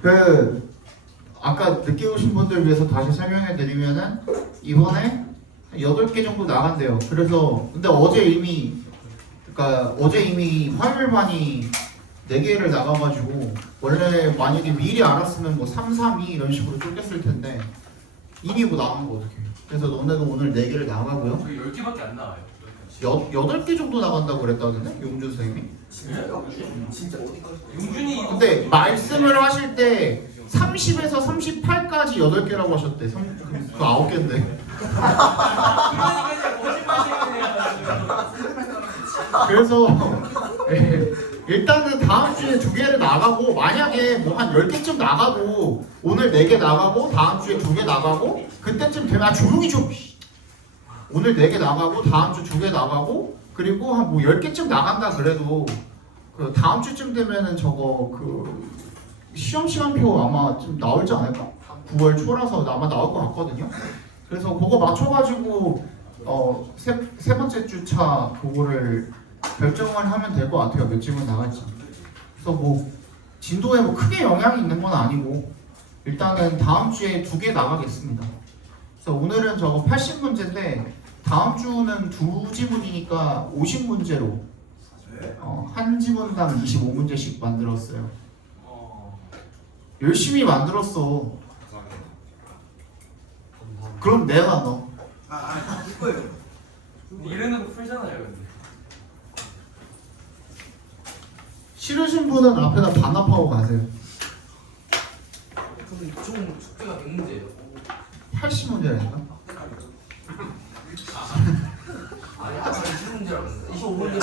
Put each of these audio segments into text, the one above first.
그 아까 늦게 오신 분들 위해서 다시 설명해 드리면은 이번에 8개 정도 나간대요. 그래서 근데 어제 이미 화요일반이 4개를 나가가지고 원래 만약에 미리 알았으면 뭐 3, 3, 2 이런 식으로 쪼갰을 텐데 이미 뭐 나간 거 어떡해. 그래서 너네도 오늘 4개를 나가고요. 저희 10개밖에 안 나와요. 8개 정도 나간다고 그랬다던데? 용준 선생님이? 진짜요? 진짜 어디까지? 용준이 이거 근데 말씀을 하실 때 30에서 38까지 8개라고 하셨대. 그 9개인데. 그러니까 이제 거짓말쟁이네요. 그래서 일단은 다음 주에 2개를 나가고 만약에 뭐 한 10개쯤 나가고 오늘 4개 나가고 다음 주에 2개 나가고 그때쯤 되면 조용히 좀 오늘 4개 나가고 다음 주 2개 나가고 그리고 한 뭐 10개쯤 나간다 그래도 그 다음 주쯤 되면은 저거 그 시험 시간표 아마 좀 나올지 않을까? 9월 초라서 아마 나올 것 같거든요. 그래서 그거 맞춰가지고 세 번째 주차 그거를 결정을 하면 될 것 같아요. 몇 집은 나갈지. 그래서 뭐 진도에 뭐 크게 영향이 있는 건 아니고 일단은 다음 주에 2개 나가겠습니다. 그래서 오늘은 저거 80문제인데 다음 주는 2지문이니까 50문제로 한 지문당 25문제씩 만들었어요. 열심히 만들었어. 그럼 내가 너 이거예요. 이래놓고 풀잖아요. 근데. 싫으신 분은 앞에다 반납하고 가세요. 근데 총 숙제가 100문제예요. 80문제라니까? 아니 아까 20문제라고 25문제.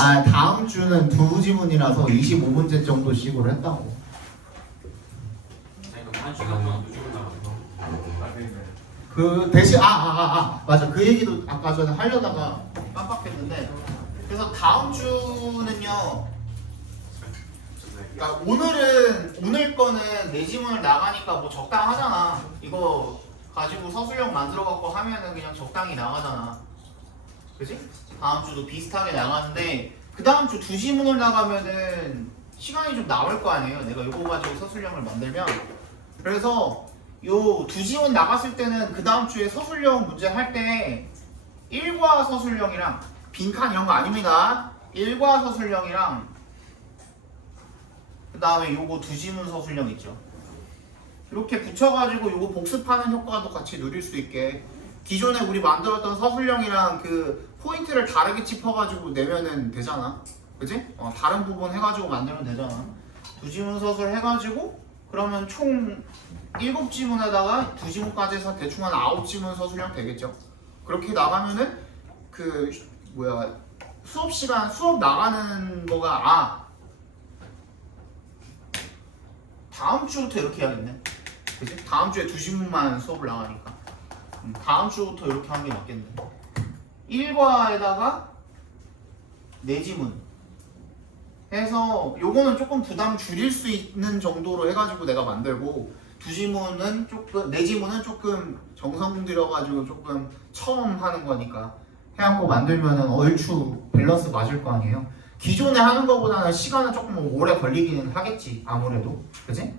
아 다음 주는 2지문이라서 25문제 정도씩으로 했다고. 한 시간 동안 무조건 나가서. 그 대신 맞아 그 얘기도 아까 전에 하려다가 깜빡했는데 그래서 다음 주는요. 그러니까 오늘 거는 4지문을 나가니까 뭐 적당하잖아. 이거 가지고 서술형 만들어 갖고 하면은 그냥 적당히 나가잖아. 그지? 다음 주도 비슷하게 나가는데 그 다음 주 2지문을 나가면은 시간이 좀 남을 거 아니에요. 내가 이거 가지고 서술형을 만들면 그래서 요 2지문 나갔을 때는 그 다음 주에 서술형 문제 할 때 1과 서술형이랑 빈칸 이런 거 아닙니다. 1과 서술형이랑 그 다음에 요거 2지문 서술형 있죠. 이렇게 붙여가지고 요거 복습하는 효과도 같이 누릴 수 있게 기존에 우리 만들었던 서술형이랑 그 포인트를 다르게 짚어가지고 내면은 되잖아. 그지? 다른 부분 해가지고 만들면 되잖아. 2지문 서술 해가지고 그러면 총 7지문에다가 2지문까지 해서 대충 한 9지문 서술형 되겠죠. 그렇게 나가면은 그 수업 나가는 거가 다음 주부터 이렇게 해야겠네. 그치? 다음 주에 2지문만 수업을 나가니까 다음 주부터 이렇게 하는 게 맞겠네. 1과에다가 4지문 해서 요거는 조금 부담 줄일 수 있는 정도로 해가지고 내가 만들고 2지문은 조금 4지문은 조금 정성 들여가지고 조금 처음 하는 거니까 해갖고 만들면은 얼추 밸런스 맞을 거 아니에요. 기존에 하는 거보다는 시간은 조금 오래 걸리기는 하겠지 아무래도. 그지?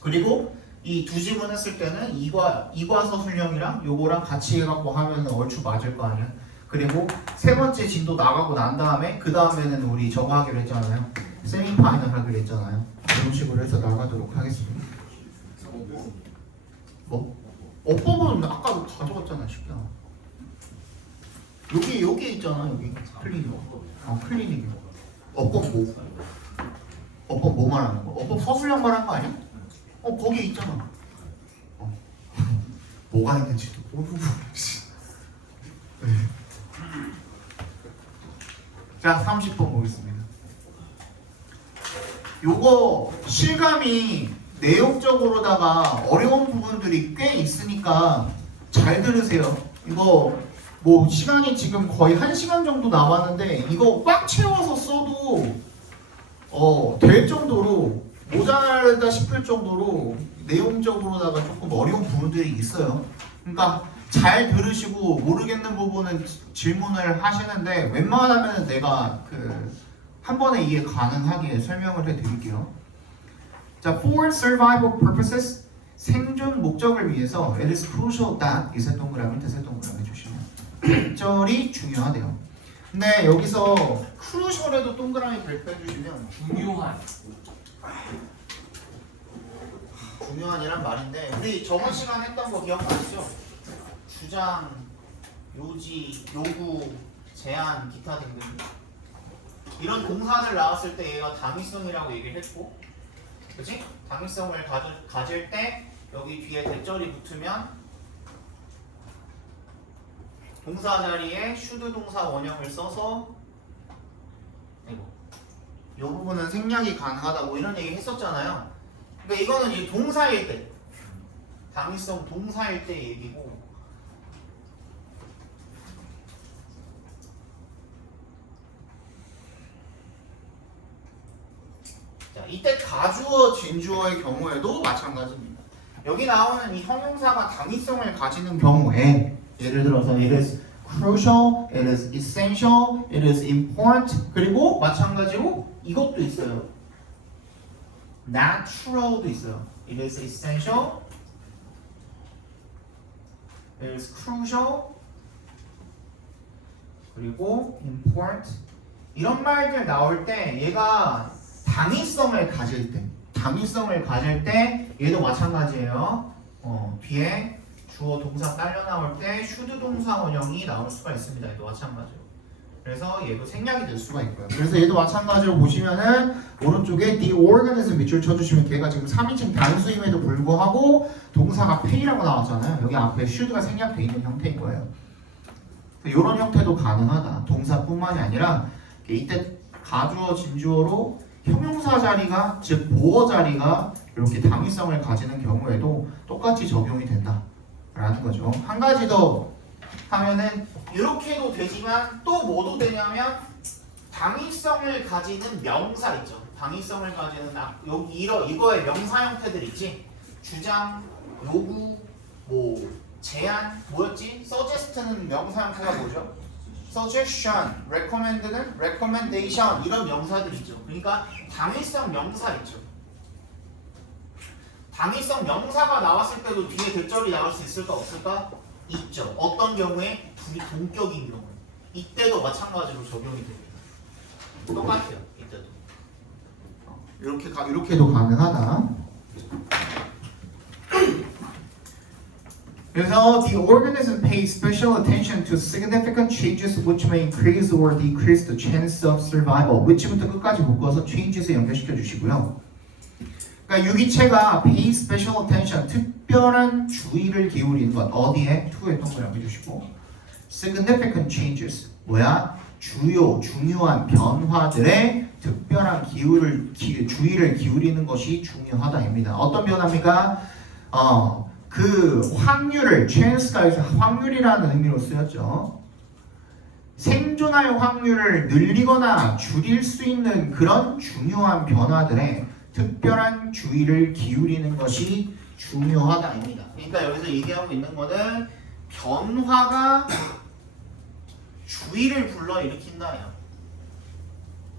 그리고 이 2지문 했을 때는 2과 서술형이랑 요거랑 같이 해갖고 하면 얼추 맞을 거 아니야. 그리고 세 번째 진도 나가고 난 다음에 그 다음에는 우리 저거 하기로 했잖아요. 세미파이널 하기로 했잖아요. 이런 식으로 해서 나가도록 하겠습니다. 뭐? 어법은 아까도 가져갔잖아. 쉽게. 여기 있잖아. 여기 클리닉. 클리닉. 어법 뭐? 어법 뭐 말하는 거? 어법 서술형 말한 거 아니야? 거기 있잖아. 뭐가 있는지도 모르겠지. 자, 30번 보겠습니다. 요거 실감이 내용적으로다가 어려운 부분들이 꽤 있으니까 잘 들으세요. 이거 뭐 시간이 지금 거의 1시간 정도 남았는데 이거 꽉 채워서 써도 될 정도로 모자르다 싶을 정도로 내용적으로다가 조금 어려운 부분들이 있어요. 그러니까 잘 들으시고 모르겠는 부분은 질문을 하시는데 웬만하면 내가 한 번에 이해 가능하게 설명을 해드릴게요. 자, for survival purposes 생존 목적을 위해서 it is crucial that 이세 동그라미 대세 동그라미 주시면 대절이 중요하대요. 근데 여기서 crucial에도 동그라미 별표 해주시면 중요한이란 말인데 우리 저번 시간 했던 거 기억나시죠? 주장, 요지, 요구, 제한, 기타 등등 이런 동사들 나왔을 때 얘가 당위성이라고 얘기를 했고 그치? 당위성을 가질 때 여기 뒤에 대절이 붙으면 동사 자리에 should 동사 원형을 써서 이 부분은 생략이 가능하다 뭐 이런 얘기 했었잖아요. 그러니까 이거는 이제 동사일 때 당위성 동사일 때 얘기고 자 이때 가주어 진주어의 경우에도 마찬가지입니다. 여기 나오는 이 형용사가 당위성을 가지는 경우에 예를 들어서 it is crucial, it is essential, it is important 그리고 마찬가지로 이것도 있어요. natural도 있어요. It is essential, it is crucial 그리고 important 이런 말들 나올 때 얘가 당위성을 가질 때 얘도 마찬가지예요. 뒤에 주어 동사 딸려 나올 때 should 동사 원형이 나올 수가 있습니다. 얘도 마찬가지로. 그래서 얘도 생략이 될 수가 있고요. 그래서 얘도 마찬가지로 보시면은 오른쪽에 the organism 밑줄 쳐주시면 걔가 지금 3인칭 단수임에도 불구하고 동사가 pay라고 나왔잖아요. 여기 앞에 should가 생략돼 있는 형태인 거예요. 이런 형태도 가능하다. 동사뿐만이 아니라 이때 가주어 진주어로 형용사 자리가 즉 보어 자리가 이렇게 당위성을 가지는 경우에도 똑같이 적용이 된다라는 거죠. 한 가지 더 하면은 이렇게도 되지만 또 뭐도 되냐면 당위성을 가지는 명사 있죠. 당위성을 가지는 이거의 명사 형태들 있지. 주장, 요구, 뭐 제안 뭐였지? suggest는 명사 형태가 뭐죠? suggestion, recommend는 recommendation 이런 명사들 있죠. 그러니까 당위성 명사 있죠. 당위성 명사가 나왔을 때도 뒤에 대절이 나올 수 있을까 없을까? 있죠. 어떤 경우에 둘이 동격인 경우에 이때도 마찬가지로 적용이 됩니다. 똑같아요. 이때도 이렇게도 가능하다. 그래서 the organism pays special attention to significant changes which may increase or decrease the chance of survival. which부터 끝까지 묶어서 changes에 연결시켜 주시고요. 그러니까 유기체가 pay special attention 특별한 주의를 기울이는 것 어디에? to에 동그라미 주시고 significant changes 뭐야? 중요한 변화들에 특별한 주의를 기울이는 것이 중요하다입니다. 어떤 변화입니까? 그 확률을 chance가 여기서 확률이라는 의미로 쓰였죠. 생존할 확률을 늘리거나 줄일 수 있는 그런 중요한 변화들에 특별한 주의를 기울이는 것이 중요하다입니다. 그러니까 여기서 얘기하고 있는 거는 변화가 주의를 불러일으킨다예요.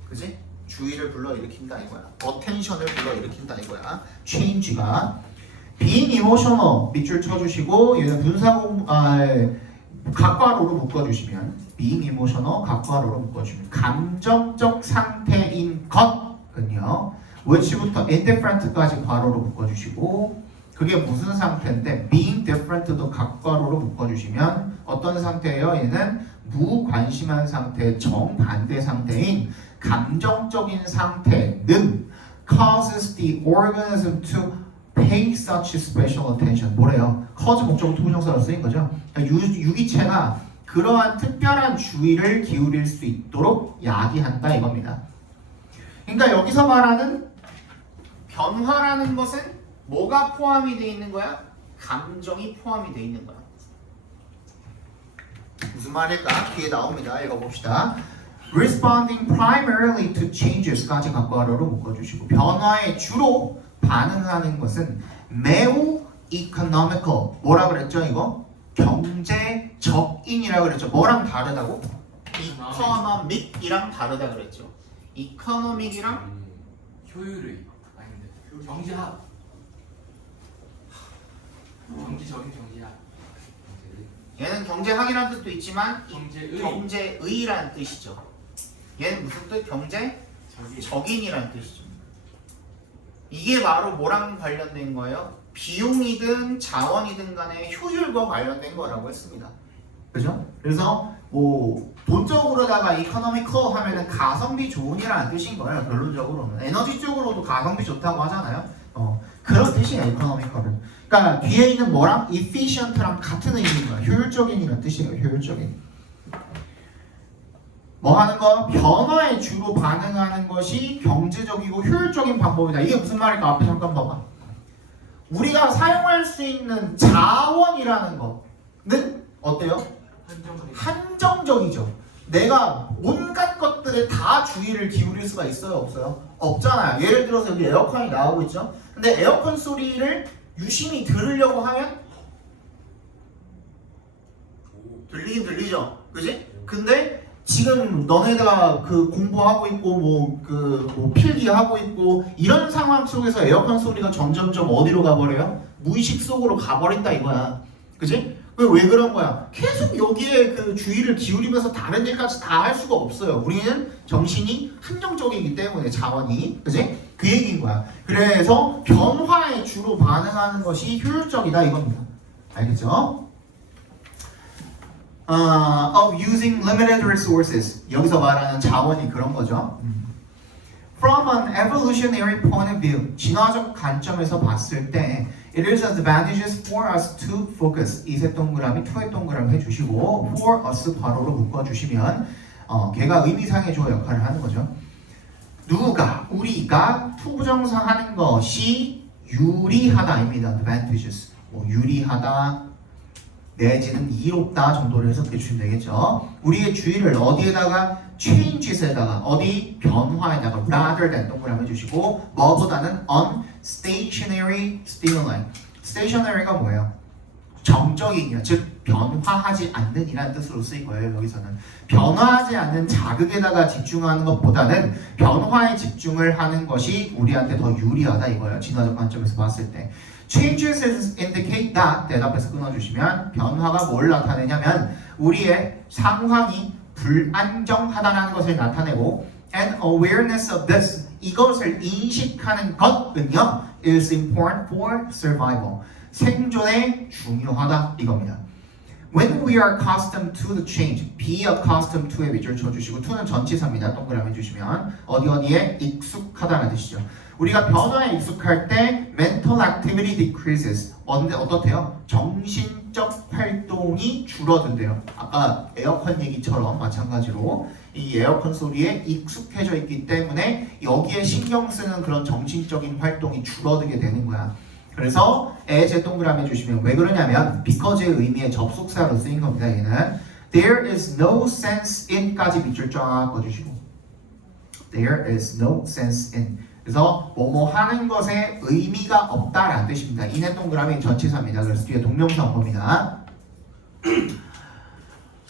그지? 주의를 불러일으킨다 이거야. attention을 불러일으킨다 이거야. change가 being emotional 밑줄 쳐주시고 얘는 각괄호로 묶어주시면 being emotional 각괄호로 묶어주시면 감정적 상태인 것은요. which부터 indifferent까지 괄호로 묶어주시고 그게 무슨 상태인데 being different도 각괄호로 묶어주시면 어떤 상태예요? 얘는 무관심한 상태, 정반대 상태인 감정적인 상태는 causes the organism to pay such special attention. 뭐래요? cause 목적어 투부정사로 쓰인 거죠. 유기체가 그러한 특별한 주의를 기울일 수 있도록 야기한다 이겁니다. 그러니까 여기서 말하는 변화라는 것은 뭐가 포함이 되어 있는 거야? 감정이 포함이 되어 있는 거야. 무슨 말일까? 뒤에 나옵니다. 읽어봅시다. Responding primarily to changes까지 각괄호로 묶어주시고 변화에 주로 반응하는 것은 매우 economical 뭐라 그랬죠 이거? 경제적인이라고 그랬죠. 뭐랑 다르다고? economic이랑 다르다 그랬죠. economic이랑 효율의 아닌데 경제학. 정기적인 정기야. 얘는 경제학이라는 뜻도 있지만 경제의. 경제의라는 뜻이죠. 얘는 무슨 뜻? 경제적인이라는 뜻이죠. 이게 바로 뭐랑 관련된 거예요? 비용이든 자원이든 간에 효율과 관련된 거라고 했습니다. 그죠? 그래서 뭐 돈적으로다가 이코노미컬 하면은 가성비 좋은이라는 뜻인 거예요. 결론적으로는 에너지 쪽으로도 가성비 좋다고 하잖아요. 그런 뜻이에요. 이코노미컬은. 그러니까 뒤에 있는 뭐랑 efficient랑 같은 의미인 거예요. 효율적인이라는 뜻이에요. 효율적인. 뭐 하는 거? 변화에 주로 반응하는 것이 경제적이고 효율적인 방법이다. 이게 무슨 말일까? 앞에 잠깐 봐봐. 우리가 사용할 수 있는 자원이라는 거는 어때요? 한정적이죠. 내가 온갖 것들에 다 주의를 기울일 수가 있어요? 없어요? 없잖아요. 예를 들어서 여기 에어컨이 나오고 있죠. 근데 에어컨 소리를 유심히 들으려고 하면 들리긴 들리죠. 그지? 근데 지금 너네가 그 공부하고 있고 뭐 필기하고 있고 이런 상황 속에서 에어컨 소리가 점점점 어디로 가버려요? 무의식 속으로 가버린다 이거야. 그지? 왜 그런 거야? 계속 여기에 그 주의를 기울이면서 다른 일까지 다 할 수가 없어요. 우리는 정신이 한정적이기 때문에 자원이, 그지? 그 얘기인 거야. 그래서 변화에 주로 반응하는 것이 효율적이다 이겁니다. 알겠죠? Of using limited resources. 여기서 말하는 자원이 그런 거죠. From an evolutionary point of view, 진화적 관점에서 봤을 때 it is advantageous for us to focus. 이세 동그라미, to의 동그라미 해주시고 for us 괄호로 묶어주시면 걔가 의미상의 주어 역할을 하는 거죠. 누가, 우리가 투부정사하는 것이 유리하다입니다. advantageous. 뭐 유리하다, 내지는 이롭다 정도로 해석해 주시면 되겠죠. 우리의 주의를 어디에다가 changes에다가 어디 변화에다가 rather than 동그라미 해주시고 뭐보다는 on stationary stimuli. stationary가 뭐예요? 정적인이요. 즉 변화하지 않는 이라는 뜻으로 쓰일 거예요. 여기서는 변화하지 않는 자극에다가 집중하는 것보다는 변화에 집중을 하는 것이 우리한테 더 유리하다 이거예요. 진화적 관점에서 봤을 때. Changes indicate that 대답해서 끊어주시면 변화가 뭘 나타내냐면 우리의 상황이 불안정하다는 것을 나타내고 and awareness of this 이것을 인식하는 것은요 is important for survival 생존에 중요하다 이겁니다. When we are accustomed to the change, be accustomed to에 밑줄 쳐주시고 to는 전치사입니다. 동그라미 해주시면 어디에 익숙하다는 뜻이죠. 우리가 변화에 익숙할 때 mental activity decreases. 어떻대요? 정신적 활동이 줄어든대요. 아까 에어컨 얘기처럼 마찬가지로 이 에어컨 소리에 익숙해져 있기 때문에 여기에 신경 쓰는 그런 정신적인 활동이 줄어들게 되는 거야. 그래서 as 동그라미 해주시면 왜 그러냐면 because의 의미의 접속사로 쓰인 겁니다. 얘는 there is no sense in까지 밑줄 쫙 꺼주시고 there is no sense in 그래서 뭐뭐 하는 것에 의미가 없다라는 뜻입니다. 인의 동그라미 전치사입니다. 그래서 뒤에 동명사 온 겁니다.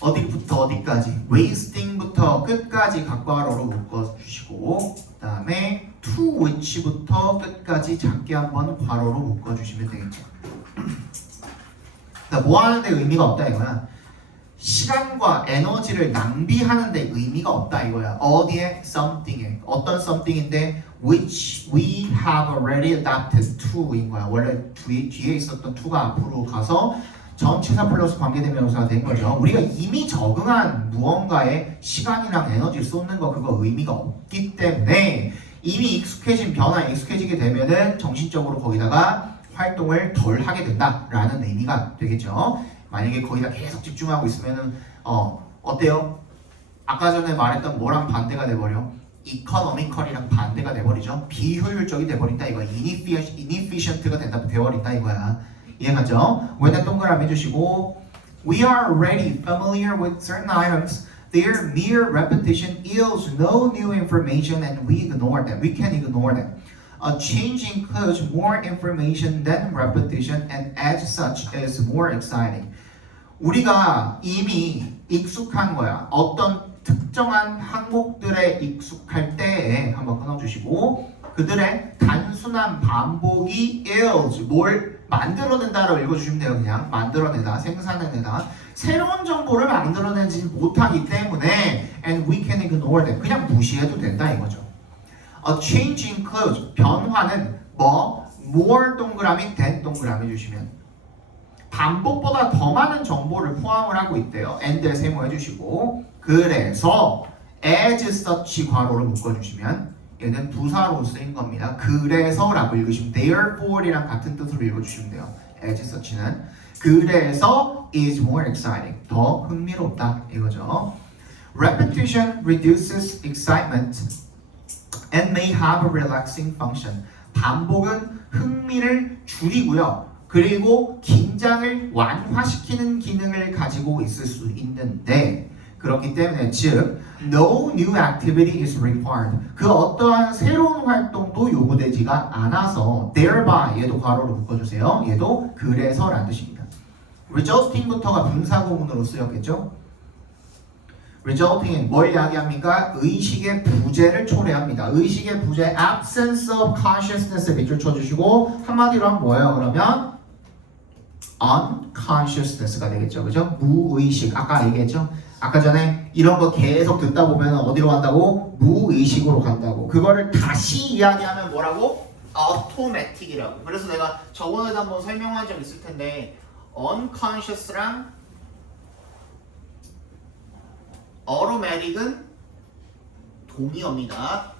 어디부터 어디까지 wasting부터 끝까지 각괄호로 묶어주시고 그 다음에 to which부터 끝까지 작게 한번 괄호로 묶어주시면 되겠죠. 뭐 하는데 의미가 없다 이거야. 시간과 에너지를 낭비하는 데 의미가 없다 이거야. 어디에? something에. 어떤 something인데 which we have already adapted to인 거야. 원래 뒤에 있었던 to가 앞으로 가서 전치사 플러스 관계대명사가 된 거죠. 우리가 이미 적응한 무언가에 시간이랑 에너지를 쏟는 거 그거 의미가 없기 때문에 이미 익숙해진 변화에 익숙해지게 되면은 정신적으로 거기다가 활동을 덜 하게 된다라는 의미가 되겠죠. 만약에 거기다 계속 집중하고 있으면은 어때요? 아까 전에 말했던 뭐랑 반대가 돼버려? 이코노미컬이랑 반대가 돼버리죠. 비효율적이 돼버린다 이거야. inefficient가 돼버린다 이거야. 이해가죠? 왜냐 동그라미 해주시고 We are already familiar with certain items. Their mere repetition yields no new information and we ignore them. We can ignore them. A change includes more information than repetition and as such is more exciting. 우리가 이미 익숙한 거야. 어떤 특정한 항목들에 익숙할 때에 한번 끊어주시고 그들의 단순한 반복이 is 뭘 만들어낸다라고 읽어주시면 돼요. 그냥 만들어내다, 생산해내다. 새로운 정보를 만들어내지 못하기 때문에 and we can ignore them. 그냥 무시해도 된다 이거죠. A change includes 변화는 뭐 more 동그라미 than 동그라미 주시면 반복보다 더 많은 정보를 포함을 하고 있대요. and를 세모해 주시고 그래서 as such 괄호를 묶어주시면 얘는 부사로 쓰인 겁니다. 그래서라고 읽으시면 therefore이랑 같은 뜻으로 읽어주시면 돼요. as such는 그래서 is more exciting 더 흥미롭다 이거죠. Repetition reduces excitement and may have a relaxing function. 반복은 흥미를 줄이고요. 그리고 긴장을 완화시키는 기능을 가지고 있을 수 있는데 그렇기 때문에 즉 no new activity is required. 그 어떠한 새로운 활동도 요구되지가 않아서 thereby 얘도 괄호로 묶어주세요. 얘도 그래서라는 뜻입니다. resulting부터가 분사구문으로 쓰였겠죠. resulting은 뭘 이야기합니까? 의식의 부재를 초래합니다. 의식의 부재 absence of consciousness 밑줄 쳐주시고 한마디로 하면 뭐예요? 그러면 unconsciousness가 되겠죠. 그죠? 무의식. 아까 얘기했죠? 아까 전에 이런 거 계속 듣다 보면 어디로 간다고? 무의식으로 간다고. 그거를 다시 이야기하면 뭐라고? automatic이라고. 그래서 내가 저번에도 한번 설명한 적 있을 텐데 unconscious랑 automatic은 동의어입니다.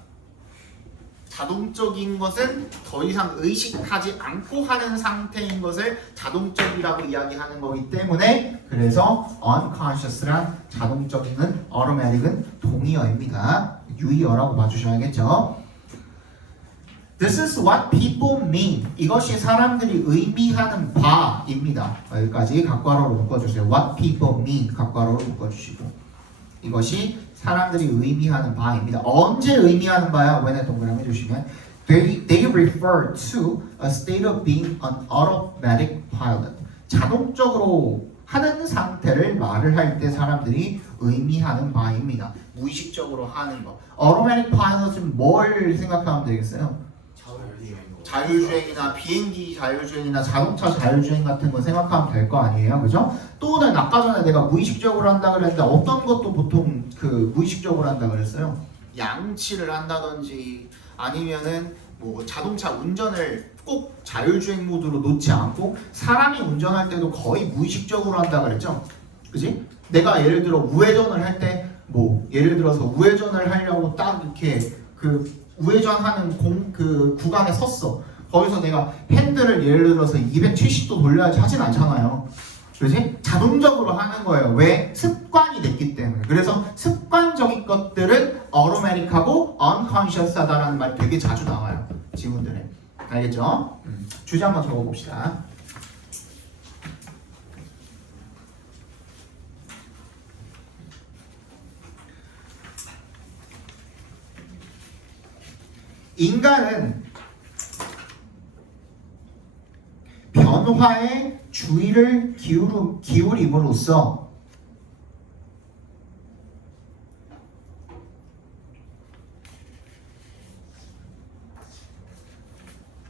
자동적인 것은 더 이상 의식하지 않고 하는 상태인 것을 자동적이라고 이야기하는 거기 때문에 그래서 unconscious랑 자동적인 automatic은 동의어입니다. 유의어라고 봐주셔야겠죠. This is what people mean. 이것이 사람들이 의미하는 바입니다. 여기까지 각괄호로 묶어주세요. What people mean 각괄호로 묶어주시고 이것이 사람들이 의미하는 바입니다. 언제 의미하는 바야? when에 동그라미 주시면 they refer to a state of being an automatic pilot. 자동적으로 하는 상태를 말을 할 때 사람들이 의미하는 바입니다. 무의식적으로 하는 거. automatic pilot은 뭘 생각하면 되겠어요? 자율주행이나 비행기 자율주행이나 자동차 자율주행 같은 거 생각하면 될 거 아니에요, 그죠? 또는 아까 전에 내가 무의식적으로 한다 그랬는데 어떤 것도 보통 그 무의식적으로 한다 그랬어요? 양치를 한다든지 아니면은 뭐 자동차 운전을 꼭 자율주행 모드로 놓지 않고 사람이 운전할 때도 거의 무의식적으로 한다 그랬죠, 그지? 내가 예를 들어 우회전을 할 때 뭐 예를 들어서 우회전을 하려고 딱 이렇게 그 우회전하는 그 구간에 섰어. 거기서 내가 핸들을 예를 들어서 270도 돌려야지 하진 않잖아요. 그렇지? 자동적으로 하는 거예요. 왜? 습관이 됐기 때문에. 그래서 습관적인 것들은 automatic하고 unconscious하다라는 말이 되게 자주 나와요. 지문들에. 알겠죠? 주제 한번 적어봅시다. 인간은 변화에 주의를 기울임으로써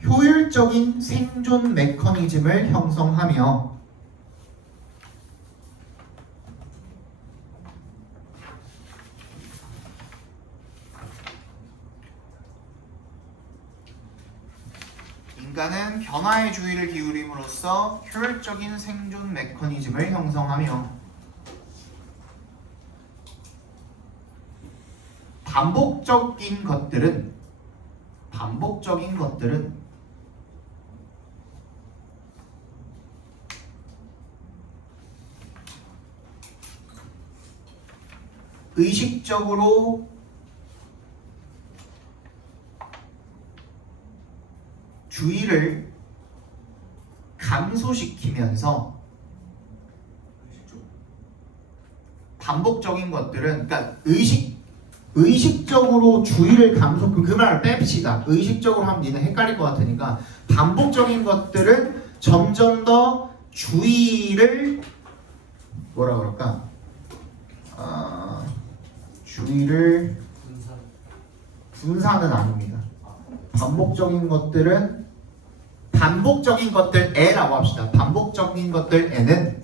효율적인 생존 메커니즘을 형성하며 인간은 변화에 주의를 기울임으로써 효율적인 생존 메커니즘을 형성하며 반복적인 것들은 의식적으로 주의를 감소시키면서 반복적인 것들은 그러니까 의식적으로 주의를 감소 그 말을 뺍시다. 의식적으로 하면 니는 헷갈릴 것 같으니까 반복적인 것들은 점점 더 주의를 뭐라 그럴까? 주의를 분산은 아닙니다. 반복적인 것들에라고 합시다. 반복적인 것들에는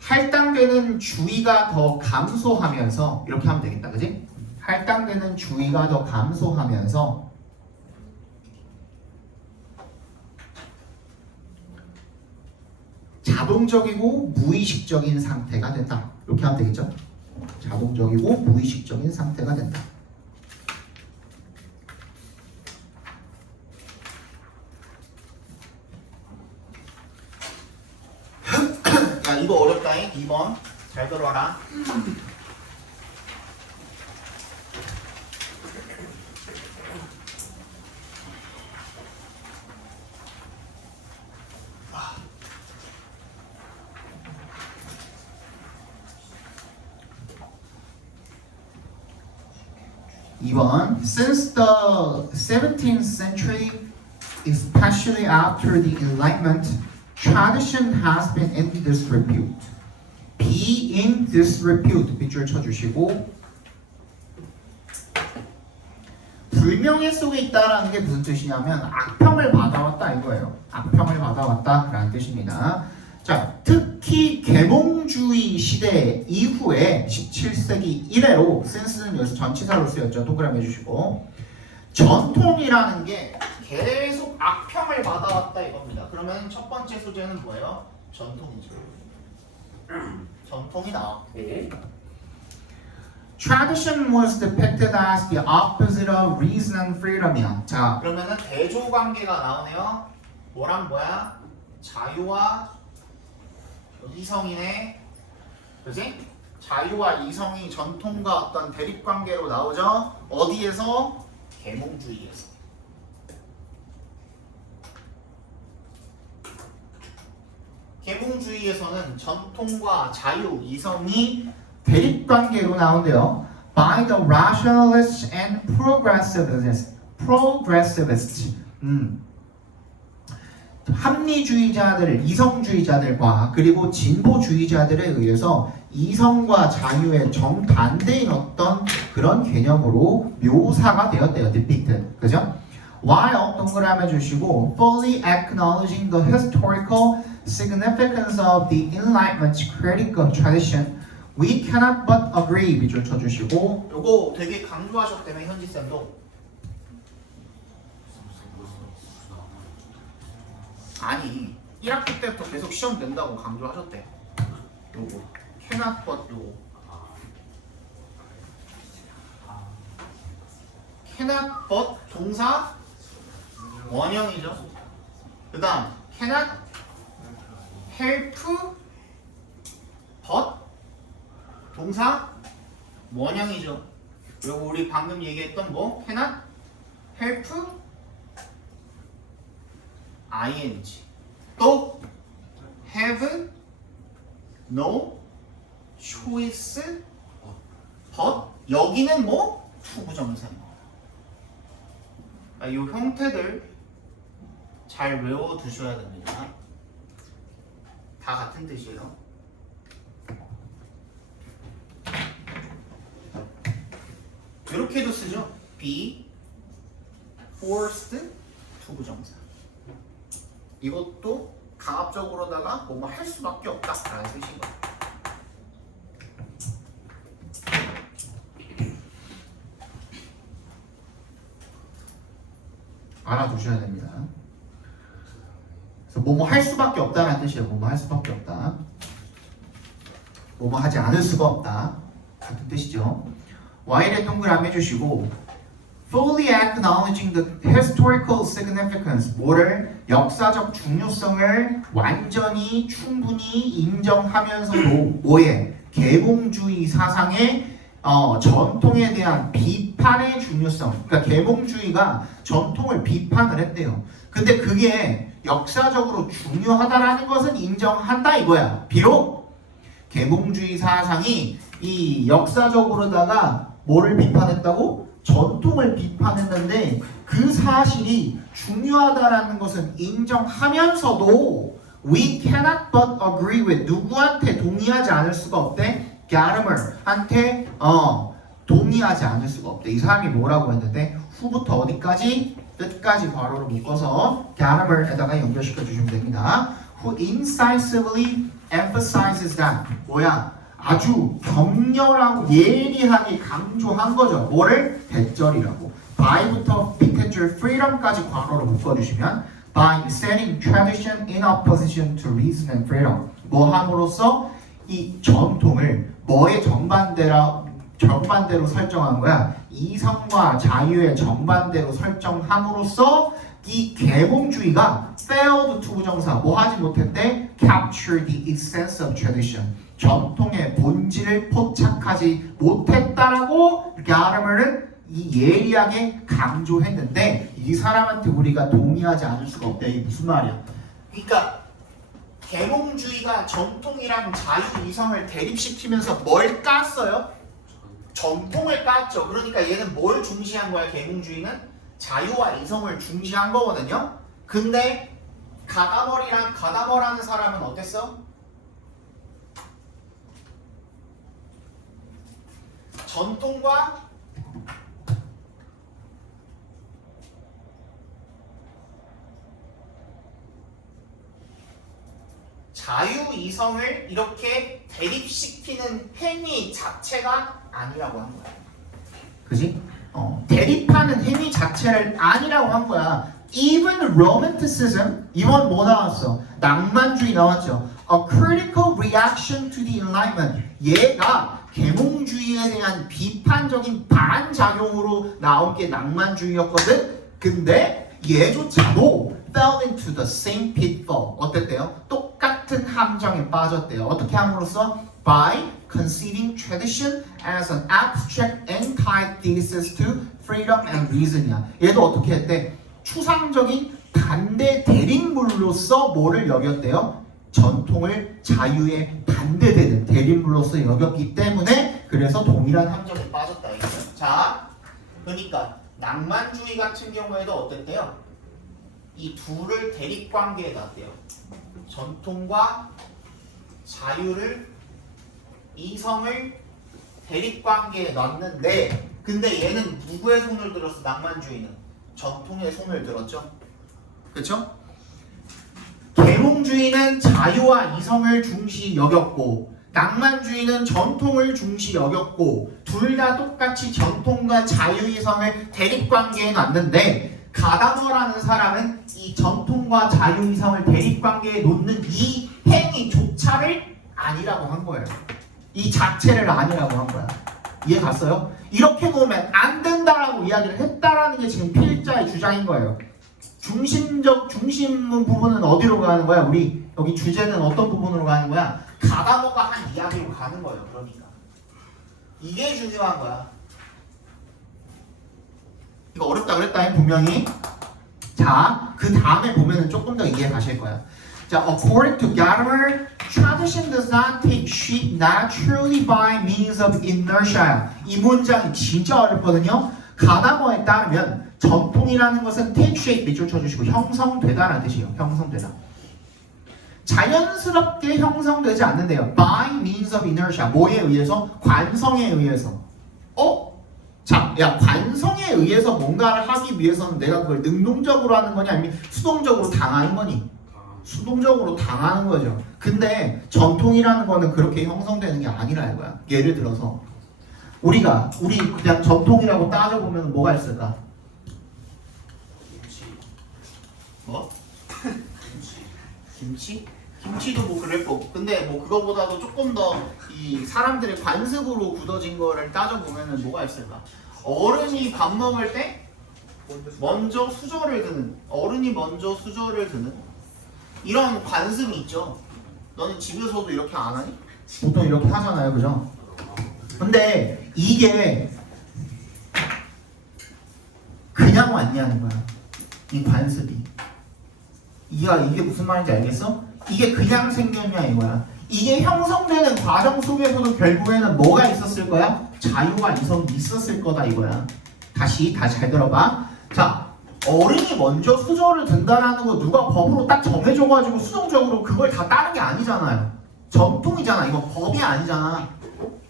할당되는 주의가 더 감소하면서 이렇게 하면 되겠다, 그지? 할당되는 주의가 더 감소하면서 자동적이고 무의식적인 상태가 된다. 이렇게 하면 되겠죠? 자동적이고 무의식적인 상태가 된다. 야, 이거 어렵다잉. 2번 잘 들어라. 이번 Since the 17th century, especially after the Enlightenment, tradition has been in disrepute. Be in disrepute 밑줄 쳐주시고 불명예 속에 있다라는 게 무슨 뜻이냐면 악평을 받아왔다 이거예요. 악평을 받아왔다라는 뜻입니다. 자, 특히 계몽주의 시대 이후에 17세기 이래로 since는 여기서 전치사로 쓰였죠. 동그라미 해주시고 전통이라는 게 계속 악평을 받아왔다 이겁니다. 그러면 첫 번째 소재는 뭐예요? 전통이죠. 전통이 나왔고 Tradition was depicted as the opposite of reason and freedom이야. 자, 그러면은 대조관계가 나오네요. 뭐랑 뭐야? 자유와 이성이네. 그지? 자유와 이성이 전통과 어떤 대립관계로 나오죠. 어디에서? 계몽주의에서. 계몽주의에서는 전통과 자유, 이성이 대립관계로 나온대요. By the rationalists and progressivists. 합리주의자들, 이성주의자들과 그리고 진보주의자들에 의해서 이성과 자유의 정반대인 어떤 그런 개념으로 묘사가 되었대요. depicted. 그죠? While 동그라미 주시고 fully acknowledging the historical significance of the Enlightenment's critical tradition, we cannot but agree. 밑줄 쳐주시고 요거 되게 강조하셨다며 현지쌤도. 아니 1학기 때부터 계속 시험 된다고 강조하셨대. 요거 cannot but 요거 cannot but 동사 원형이죠. 그 다음 cannot help but 동사 원형이죠. 그리고 우리 방금 얘기했던 뭐 cannot help ing 또 have no choice but 여기는 뭐 투부정사입니다. 이 형태들 잘 외워두셔야 됩니다. 다 같은 뜻이에요. 이렇게도 쓰죠. be forced 투부정사. 이것도 강압적으로다가 뭐뭐 할 수밖에 없다라는 뜻인 거예요. 알아두셔야 됩니다. 그래서 뭐뭐 할 수밖에 없다라는 뜻이에요. 뭐뭐 할 수밖에 없다. 뭐뭐 하지 않을 수가 없다. 같은 뜻이죠. Y를 동그라미 해주시고 fully acknowledging the historical significance, 뭐를 역사적 중요성을 완전히 충분히 인정하면서도 뭐에 계몽주의 사상의 전통에 대한 비판의 중요성. 그러니까 계몽주의가 전통을 비판을 했대요. 근데 그게 역사적으로 중요하다라는 것은 인정한다 이거야. 비록 계몽주의 사상이 이 역사적으로다가 뭐를 비판했다고? 전통을 비판했는데 그 사실이 중요하다라는 것은 인정하면서도 we cannot but agree with 누구한테 동의하지 않을 수가 없대? Gadamer한테 동의하지 않을 수가 없대. 이 사람이 뭐라고 했는데 후부터 어디까지? 끝까지 괄호를 묶어서 Gadamer에다가 연결시켜 주시면 됩니다. Who incisively emphasizes that 뭐야? 아주 격렬하고 예리하게 강조한 거죠. 뭐를? 대절이라고. by부터 빅테줄 freedom까지 괄호로 묶어주시면 by setting tradition in opposition to reason and freedom 뭐 함으로써 이 전통을 뭐의 정반대로 설정한 거야. 이성과 자유의 정반대로 설정함으로써 이 계몽주의가 failed to 부정사 뭐 하지 못했대? capture the essence of tradition 전통의 본질을 포착하지 못했다라고 Gadamer은 이 예리하게 강조했는데 이 사람한테 우리가 동의하지 않을 수가 없대. 이게 무슨 말이야? 그러니까 계몽주의가 전통이랑 자유 이성을 대립시키면서 뭘 깠어요? 전통을 깠죠. 그러니까 얘는 뭘 중시한 거야? 계몽주의는 자유와 이성을 중시한 거거든요. 근데 가다머라는 사람은 어땠어? 전통과 자유 이성을 이렇게 대립시키는 행위 자체가 아니라고 한 거야. 그지? 대립하는 행위 자체를 아니라고 한 거야. Even Romanticism 이번 뭐 나왔어? 낭만주의 나왔죠. A critical reaction to the Enlightenment. 얘가 계몽주의에 대한 비판적인 반작용으로 나온 게 낭만주의였거든. 근데 얘조차도 fell into the same pitfall. 어땠대요? 똑같은 함정에 빠졌대요. 어떻게 함으로써? By conceiving tradition as an abstract antithesis to freedom and reason이야. 얘도 어떻게 했대? 추상적인 반대 대립물로서 뭐를 여겼대요? 전통을 자유에 반대되는 대립물로서 여겼기 때문에 그래서 동일한 함정에 빠졌다 이거예요. 자, 그러니까 낭만주의 같은 경우에도 어땠대요? 이 둘을 대립관계에 놨대요. 전통과 자유를 이성을 대립관계에 놨는데 근데 얘는 누구의 손을 들었어? 낭만주의는 전통의 손을 들었죠. 그렇죠? 계몽주의는 자유와 이성을 중시 여겼고 낭만주의는 전통을 중시 여겼고 둘 다 똑같이 전통과 자유이성을 대립관계에 놨는데 가다머라는 사람은 이 전통과 자유이성을 대립관계에 놓는 이 행위조차를 아니라고 한 거예요. 이 자체를 아니라고 한 거야. 이해 갔어요? 이렇게 놓으면 안 된다라고 이야기를 했다라는 게 지금 필자의 주장인 거예요. 중심 부분은 어디로 가는 거야? 우리 여기 주제는 어떤 부분으로 가는 거야? 가다머가 한 이야기로 가는 거예요. 그러니까 이게 중요한 거야. 이거 어렵다 그랬다 분명히. 자, 그 다음에 보면은 조금 더 이해 가실 거야. 자, according to Gadamer, tradition does not take shape naturally by means of inertia. 이 문장이 진짜 어렵거든요. 가다머에 따르면 전통이라는 것은 take shape 밑줄 쳐주시고 형성되다라는 뜻이에요. 형성되다. 자연스럽게 형성되지 않는데요. By means of inertia. 뭐에 의해서? 관성에 의해서. 자, 야 관성에 의해서 뭔가를 하기 위해서는 내가 그걸 능동적으로 하는 거냐 아니면 수동적으로 당하는 거니? 수동적으로 당하는 거죠. 근데 전통이라는 거는 그렇게 형성되는 게 아니라 이거야. 예를 들어서 우리 그냥 전통이라고 따져보면 뭐가 있을까? 뭐? 김치? 김치도 뭐 그럴 거고. 근데 뭐 그거보다도 조금 더 이 사람들의 관습으로 굳어진 거를 따져보면은 뭐가 있을까? 어른이 밥 먹을 때 먼저 수저를 드는, 어른이 먼저 수저를 드는 이런 관습이 있죠. 너는 집에서도 이렇게 안 하니? 보통 이렇게 하잖아요, 그죠? 근데 이게 그냥 왔냐는 거야. 이 관습이. 이게 무슨 말인지 알겠어? 이게 그냥 생겼냐 이거야. 이게 형성되는 과정 속에서도 결국에는 뭐가 있었을 거야? 자유와 이성이 있었을 거다 이거야. 다시 잘 들어봐. 자, 어른이 먼저 수저를 든다라는 거 누가 법으로 딱 정해줘가지고 수동적으로 그걸 다 따는 게 아니잖아요. 전통이잖아. 이거 법이 아니잖아.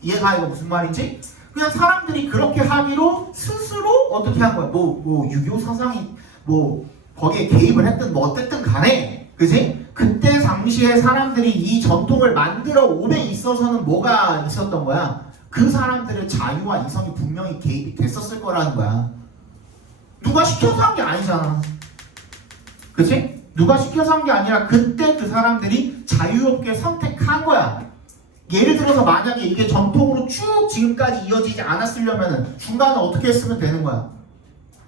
이해가 이거 무슨 말인지? 그냥 사람들이 그렇게 하기로 스스로 어떻게 한 거야. 뭐 유교 사상이 뭐 거기에 개입을 했든 뭐 어쨌든 간에 그지? 그때 당시에 사람들이 이 전통을 만들어 오에 있어서는 뭐가 있었던 거야? 그 사람들의 자유와 이성이 분명히 개입이 됐었을 거라는 거야. 누가 시켜서 한 게 아니잖아. 그치? 누가 시켜서 한 게 아니라 그때 그 사람들이 자유롭게 선택한 거야. 예를 들어서 만약에 이게 전통으로 쭉 지금까지 이어지지 않았으려면 중간에 어떻게 했으면 되는 거야?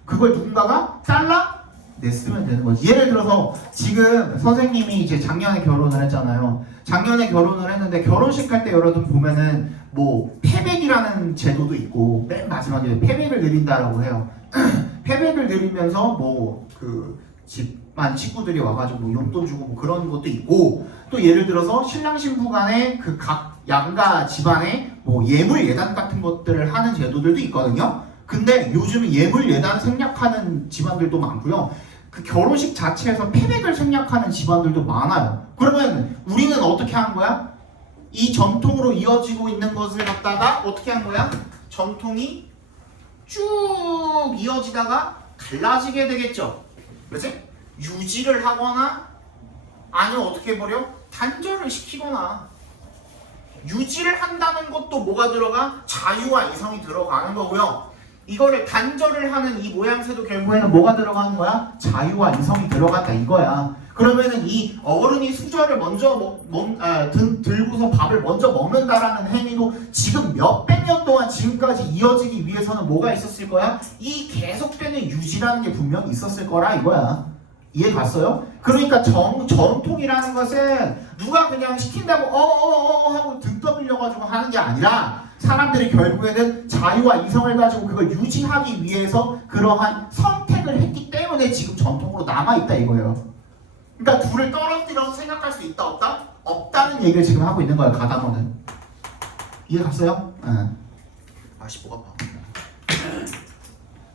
그걸 누군가가 잘라 냈으면 되는 거지. 예를 들어서 지금 선생님이 이제 작년에 결혼을 했잖아요. 작년에 결혼을 했는데 결혼식 할 때 여러분 보면은 뭐 패백이라는 제도도 있고 맨 마지막에 패백을 드린다라고 해요. 패백을 드리면서 뭐 그 집안 식구들이 와가지고 뭐 용돈 주고 뭐 그런 것도 있고 또 예를 들어서 신랑 신부 간에 그 각 양가 집안에 뭐 예물 예단 같은 것들을 하는 제도들도 있거든요. 근데 요즘은 예물 예단 생략하는 집안들도 많고요. 그 결혼식 자체에서 패백을 생략하는 집안들도 많아요. 그러면 우리는 어떻게 한 거야? 이 전통으로 이어지고 있는 것을 갖다가 어떻게 한 거야? 전통이 쭉 이어지다가 갈라지게 되겠죠. 그렇지? 유지를 하거나 아니면 어떻게 해버려? 단절을 시키거나. 유지를 한다는 것도 뭐가 들어가? 자유와 이성이 들어가는 거고요. 이거를 단절을 하는 이 모양새도 결국에는 뭐가 들어가는 거야? 자유와 이성이 들어간다 이거야. 그러면은 이 어른이 수저를 먼저 들고서 밥을 먼저 먹는다라는 행위도 지금 몇백 년 동안 지금까지 이어지기 위해서는 뭐가 있었을 거야? 이 계속되는 유지라는 게 분명히 있었을 거라 이거야. 이해 갔어요? 그러니까 전통이라는 것은 누가 그냥 시킨다고 하고 등 떠밀려가지고 하는 게 아니라 사람들이 결국에는 자유와 이성을 가지고 그걸 유지하기 위해서 그러한 선택을 했기 때문에 지금 전통으로 남아있다 이거예요. 그러니까 둘을 떨어뜨려서 생각할 수 있다 없다? 없다는 얘기를 지금 하고 있는 거예요. 가다모는. 이해 갔어요? 아씨 목 아파.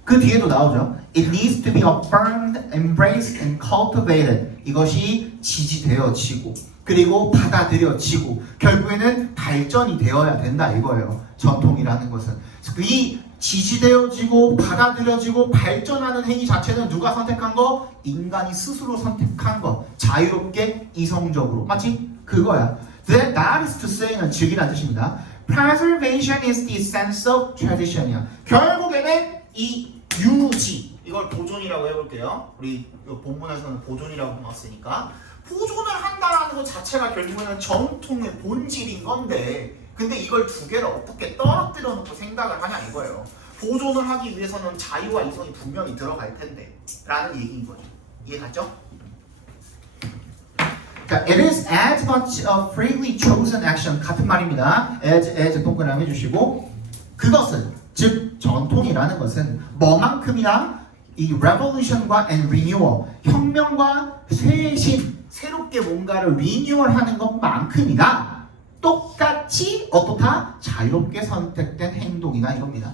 그 뒤에도 나오죠. It needs to be affirmed, embraced, and cultivated. 이것이 지지되어지고 그리고 받아들여지고 결국에는 발전이 되어야 된다 이거예요. 전통이라는 것은. 이 지지되어지고 받아들여지고 발전하는 행위 자체는 누가 선택한 거? 인간이 스스로 선택한 거. 자유롭게 이성적으로. 맞지? 그거야. That is to say는 즉이라는 뜻입니다. Preservation is the essence of tradition이야. 결국에는 이 유지, 이걸 보존이라고 해볼게요. 우리 본문에서는 보존이라고 나왔으니까 보존을 한다는 것 자체가 결국에는 전통의 본질인 건데 근데 이걸 두 개를 어떻게 떨어뜨려 놓고 생각을 하냐 이거예요. 보존을 하기 위해서는 자유와 이성이 분명히 들어갈 텐데 라는 얘기인 거죠. 이해 갔죠? 자, it is as much a freely chosen action 같은 말입니다. as 동그라미 해주시고 그것은 즉 전통이라는 것은 뭐만큼이나 이 revolution과 and renewal 혁명과 쇄신 새롭게 뭔가를 리뉴얼하는 것만큼이나 똑같이 어떻다? 자유롭게 선택된 행동이다 이겁니다.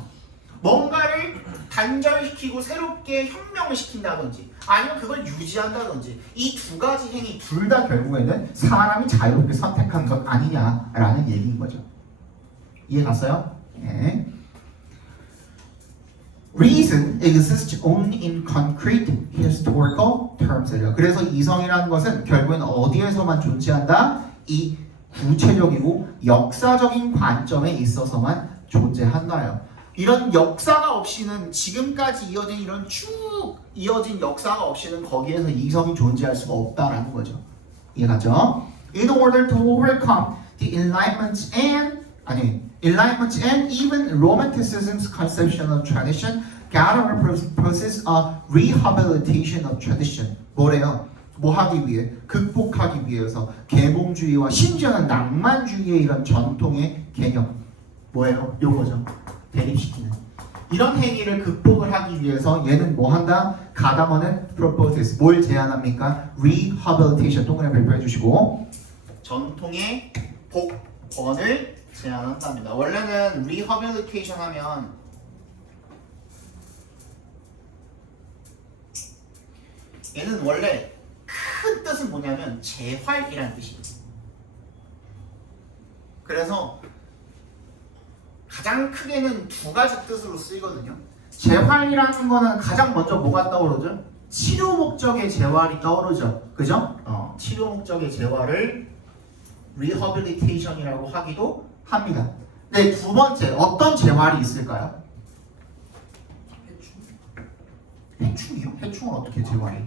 뭔가를 단절시키고 새롭게 혁명을 시킨다든지 아니면 그걸 유지한다든지 이 두 가지 행위 둘 다 결국에는 사람이 자유롭게 선택한 것 아니냐라는 얘기인 거죠. 이해 갔어요? 네. Reason exists only in concrete historical terms예요. 그래서 이성이라는 것은 결국엔 어디에서만 존재한다? 이 구체적이고 역사적인 관점에 있어서만 존재한다요. 이런 역사가 없이는 지금까지 이어진 이런 쭉 이어진 역사가 없이는 거기에서 이성이 존재할 수가 없다라는 거죠. 이해가죠? In order to overcome the Enlightenment and even Romanticism's conception of tradition, Gadamer proposes a rehabilitation of tradition. 뭐래요? 뭐 하기 위해? 극복하기 위해서 계몽주의와 심지어는 낭만주의의 이런 전통의 개념 뭐예요? 요거죠. 대립시키는 이런 행위를 극복을 하기 위해서 얘는 뭐 한다? 가다머는 proposes 뭘 제안합니까? rehabilitation 동그라미 발표해 주시고 전통의 복원을 제안한답니다. 원래는 rehabilitation 하면 얘는 원래 큰 뜻은 뭐냐면 재활이라는 뜻이에요. 그래서 가장 크게는 두 가지 뜻으로 쓰이거든요. 재활이라는 거는 가장 먼저 뭐가 떠오르죠? 치료 목적의 재활이 떠오르죠. 그죠? 치료 목적의 재활을 rehabilitation이라고 하기도 합니다. 네, 두 번째 어떤 재활이 있을까요? 해충이요? 해충을 어떻게 재활해?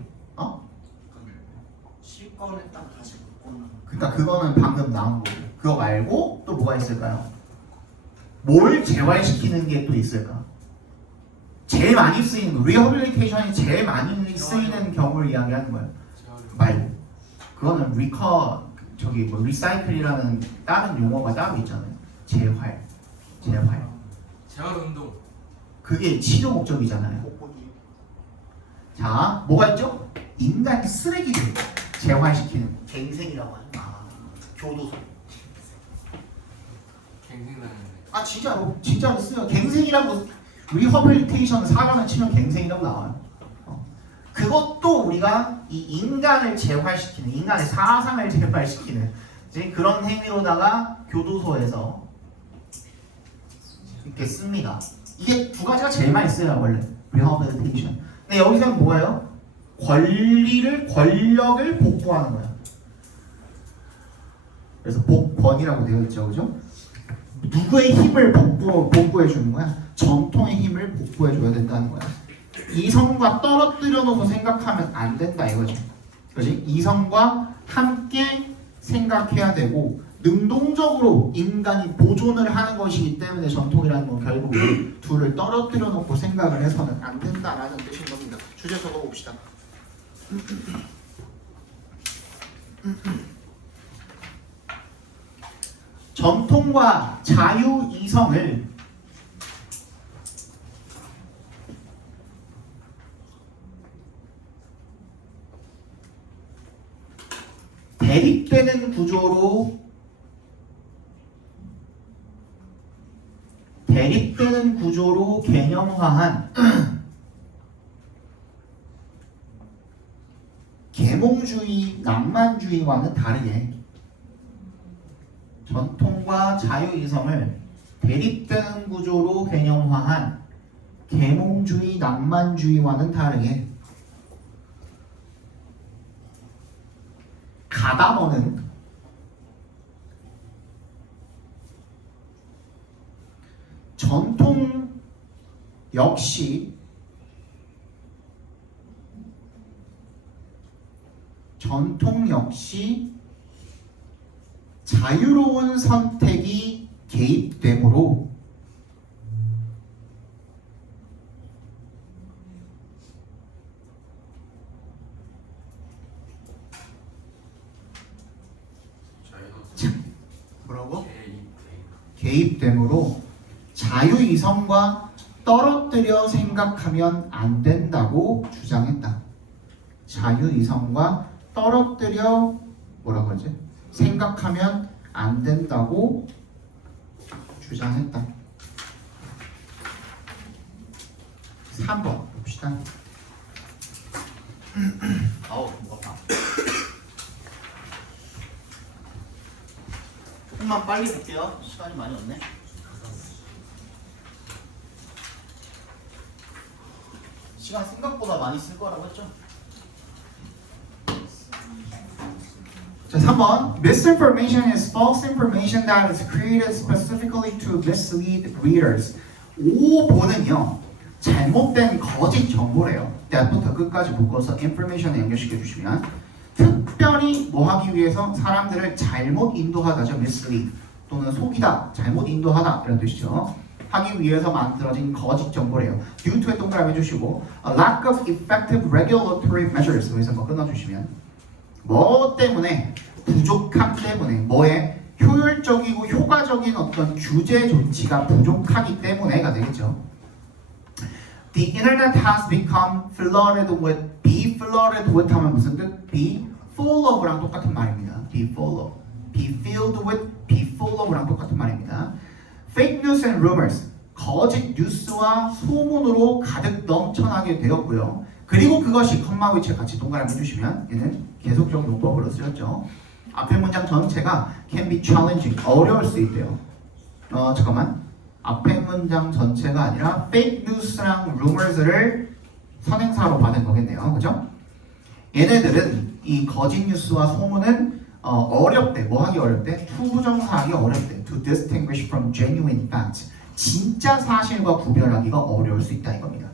실권했다가 다시 묶거나. 그러니까 그거는 방금 나온 거고 그거 말고 또 뭐가 있을까요? 뭘 재활시키는 게 또 있을까? 제일 많이 쓰이는 리허빌리테이션이 제일 많이 쓰이는 경우를 이야기하는 거예요. 말고 그거는 리사이클이라는 다른 용어가 따로 있잖아요. 재활 재활 운동. 그게 치료 목적이잖아요. 자, 뭐가 있죠? 인간의 쓰레기를 재활시키는 갱생이라고 하죠. 교도소. 갱생당했네. 진짜로 쓰여. 갱생이라고 리허빌리테이션 사관을 치면 갱생이라고 나와요. 그것도 우리가 이 인간을 재활시키는, 인간의 사상을 재활시키는 이제 그런 행위로다가 교도소에서 이렇게 씁니다. 이게 두 가지가 제일 많이 쓰여요 원래 리허빌리테이션. 근데 여기서는 뭐예요? 권력을 복구하는 거예요. 그래서 복권이라고 되어 있죠, 그죠? 누구의 힘을 복구해 주는 거야? 전통의 힘을 복구해 줘야 된다는 거야. 이성과 떨어뜨려 놓고 생각하면 안 된다 이거죠. 그렇지? 이성과 함께 생각해야 되고 능동적으로 인간이 보존을 하는 것이기 때문에 전통이라는 건 결국은 둘을 떨어뜨려 놓고 생각을 해서는 안 된다라는 뜻인 겁니다. 주제 적어봅시다. 전통과 자유이성을 대립되는 구조로 개념화한 계몽주의, 낭만주의와는 다르게 전통과 자유이성을 대립되는 구조로 개념화한 계몽주의, 낭만주의와는 다르게 가다머는 전통 역시 자유로운 선택이 개입되므로 뭐라고? 개입되므로 자유이성과 떨어뜨려 생각하면 안 된다고 주장했다. 자유이성과 떨어뜨려 뭐라고 하지? 생각하면 안 된다고 주장했다. 3번 봅시다. 아우 무겁다. 조금만 빨리 볼게요. 시간이 많이 없네. 시간 생각보다 많이 쓸 거라고 했죠? 자, 3번. Misinformation is false information that is created specifically to mislead readers. 5번은요. 잘못된 거짓 정보래요. 때부터 끝까지 묶어서 information에 연결시켜 주시면 특별히 뭐 하기 위해서 사람들을 잘못 인도하다죠. mislead 또는 속이다, 잘못 인도하다 이런 뜻이죠. 하기 위해서 만들어진 거짓 정보래요. due to에 동그라미 해주시고 a lack of effective regulatory measures 여기서 뭐 끊어주시면 뭐 때문에 부족함 때문에 뭐에 효율적이고 효과적인 어떤 규제 조치가 부족하기 때문에가 되겠죠. The internet has become flooded with be flooded with 하면 무슨 뜻? be full of랑 똑같은 말입니다. be full of, be filled with, be full of랑 똑같은 말입니다. Fake news and rumors 거짓 뉴스와 소문으로 가득 넘쳐나게 되었고요. 그리고 그것이 컴마 위치에 같이 동그라미 해주시면 얘는 계속적 용법으로 쓰였죠. 앞에 문장 전체가 can be challenging, 어려울 수 있대요. 잠깐만. 앞에 문장 전체가 아니라 fake news랑 rumors를 선행사로 받은 거겠네요. 그죠? 얘네들은 이 거짓 뉴스와 소문은 어렵대. 뭐 하기 어렵대? 투부정사하기 어렵대. To distinguish from genuine facts. 진짜 사실과 구별하기가 어려울 수 있다 이겁니다.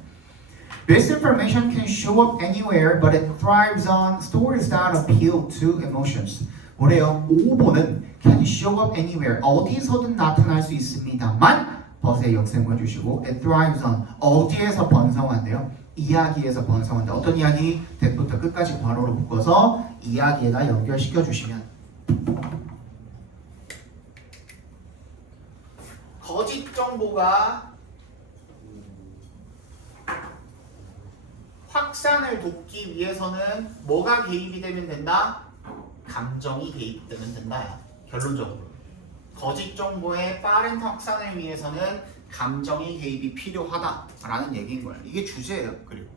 Misinformation can show up anywhere, but it thrives on stories that appeal to emotions. 뭐래요? 오보는 can show up anywhere. 어디서든 나타날 수 있습니다만 버스의 역생과 주시고 it thrives on. 어디에서 번성한대요? 이야기에서 번성한다. 어떤 이야기? 대부터 끝까지 괄호로 묶어서 이야기에다 연결시켜 주시면 거짓 정보가 확산을 돕기 위해서는 뭐가 개입이 되면 된다? 감정이 개입되면 된다. 결론적으로 거짓 정보의 빠른 확산을 위해서는 감정의 개입이 필요하다라는 얘기인 거예요. 이게 주제예요. 그리고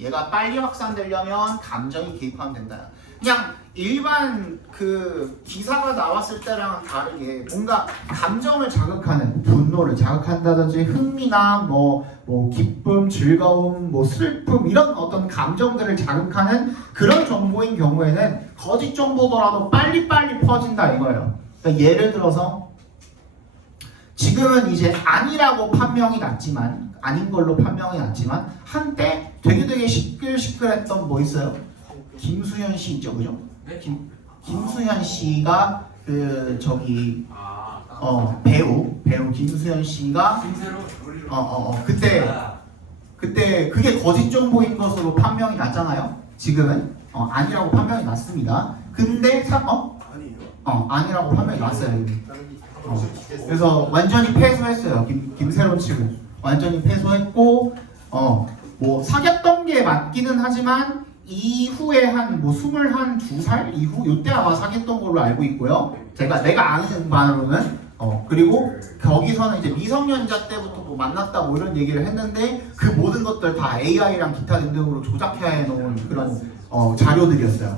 얘가 빨리 확산되려면 감정이 개입하면 된다. 그냥 일반 그 기사가 나왔을 때랑 다르게 뭔가 감정을 자극하는 분노를 자극한다든지 흥미나 뭐 기쁨, 즐거움, 뭐 슬픔 이런 어떤 감정들을 자극하는 그런 정보인 경우에는 거짓 정보더라도 빨리빨리 퍼진다 이거예요. 그러니까 예를 들어서 지금은 이제 아니라고 판명이 났지만 아닌 걸로 판명이 났지만 한때 되게 시끌시끌했던 뭐 있어요? 김수현 씨 있죠, 그죠? 네? 김수현 씨가 그 저기 배우 김수현 씨가 김새로 그때 그게 거짓 정보인 것으로 판명이 났잖아요. 지금은 아니라고 판명이 났습니다. 근데 아니라고 판명이 났어요. 그래서 완전히 패소했어요. 김새로 측은 완전히 패소했고 뭐 사귀었던 게 맞기는 하지만 이후에 한 뭐 22살 이후 요때 아마 사귀었던 걸로 알고 있고요. 내가 아는 바로는 그리고 거기서는 이제 미성년자 때부터 뭐 만났다 뭐 이런 얘기를 했는데 그 모든 것들 다 AI랑 기타 등등으로 조작해 놓은 그런 자료들이었어요.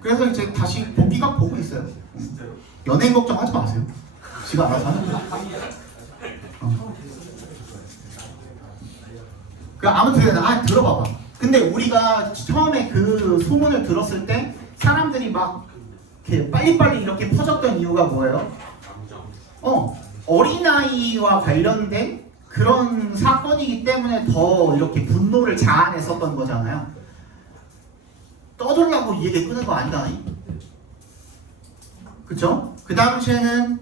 그래서 이제 다시 복귀가 보고 있어요. 연예인 걱정하지 마세요. 지가 알아서 하는 거예요. 아무튼 들어봐봐. 근데 우리가 처음에 그 소문을 들었을 때 사람들이 막 이렇게 빨리빨리 이렇게 퍼졌던 이유가 뭐예요? 어린아이와 관련된 그런 사건이기 때문에 더 이렇게 분노를 자아냈었던 거잖아요. 떠들라고 이 얘기 끄는 거 아니다. 그쵸? 그 당시에는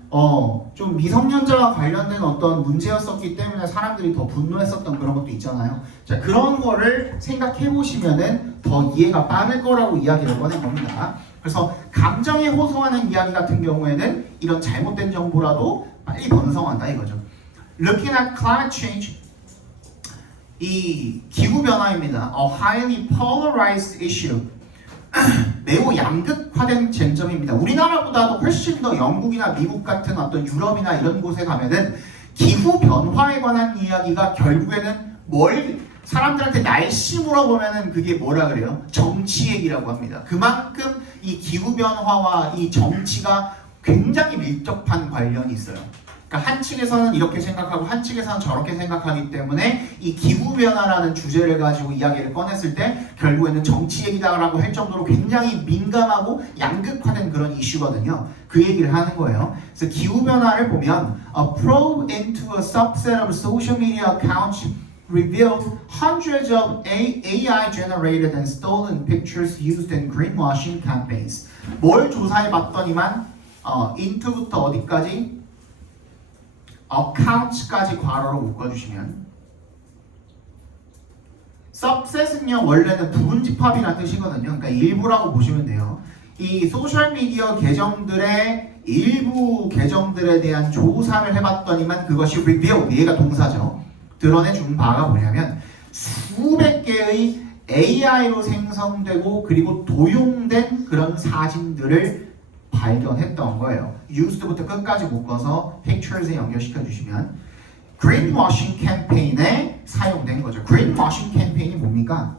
좀 미성년자와 관련된 어떤 문제였었기 때문에 사람들이 더 분노했었던 그런 것도 있잖아요. 자, 그런 거를 생각해 보시면은 더 이해가 빠를 거라고 이야기를 꺼낸 겁니다. 그래서 감정에 호소하는 이야기 같은 경우에는 이런 잘못된 정보라도 빨리 번성한다 이거죠. Looking at climate change, 이 기후 변화입니다. A highly polarized issue. 매우 양극화된 쟁점입니다. 우리나라보다도 훨씬 더 영국이나 미국 같은 어떤 유럽이나 이런 곳에 가면은 기후 변화에 관한 이야기가 결국에는 사람들한테 날씨 물어보면은 그게 뭐라 그래요? 정치 얘기라고 합니다. 그만큼 이 기후 변화와 이 정치가 굉장히 밀접한 관련이 있어요. 그러니까 한 측에서는 이렇게 생각하고 한 측에서는 저렇게 생각하기 때문에 이 기후변화라는 주제를 가지고 이야기를 꺼냈을 때 결국에는 정치 얘기다라고 할 정도로 굉장히 민감하고 양극화된 그런 이슈거든요. 그 얘기를 하는 거예요. 그래서 기후변화를 보면 A probe into a subset of social media accounts revealed hundreds of AI-generated and stolen pictures used in greenwashing campaigns. 뭘 조사해봤더니만 into부터 어디까지? accounts까지 괄호로 묶어주시면 subset은요 원래는 부분집합이라는 뜻이거든요. 그러니까 일부라고 보시면 돼요. 이 소셜미디어 계정들의 일부 계정들에 대한 조사를 해봤더니만 그것이 revealed, 얘가 동사죠. 드러내준 바가 뭐냐면 수백 개의 AI로 생성되고 그리고 도용된 그런 사진들을 발견했던 거예요. used부터 끝까지 묶어서 pictures에 연결시켜 주시면 greenwashing 캠페인에 사용된 거죠. greenwashing 캠페인이 뭡니까?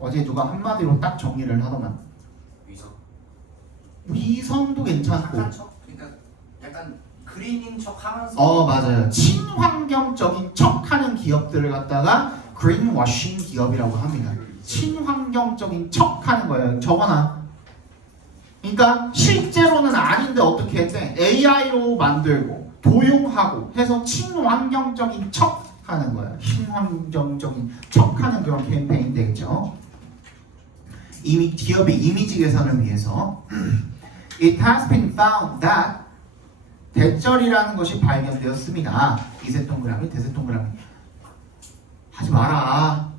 어제 누가 한마디로 딱 정리를 하더만. 위성. 위성도 괜찮고. 착한 척? 그러니까 약간 그린인 척 하면서 맞아요. 친환경적인 척하는 기업들을 갖다가 greenwashing 기업이라고 합니다. 친환경적인 척하는 거예요. 적어놔. 그러니까 실제로는 아닌데 어떻게 했대? AI로 만들고 도용하고 해서 친환경적인 척하는 거예요. 친환경적인 척하는 그런 캠페인 되겠죠. 이미 기업의 이미지 개선을 위해서 It has been found that 대절이라는 것이 발견되었습니다. 이세 동그라미, 대세 동그라미. 하지 마라.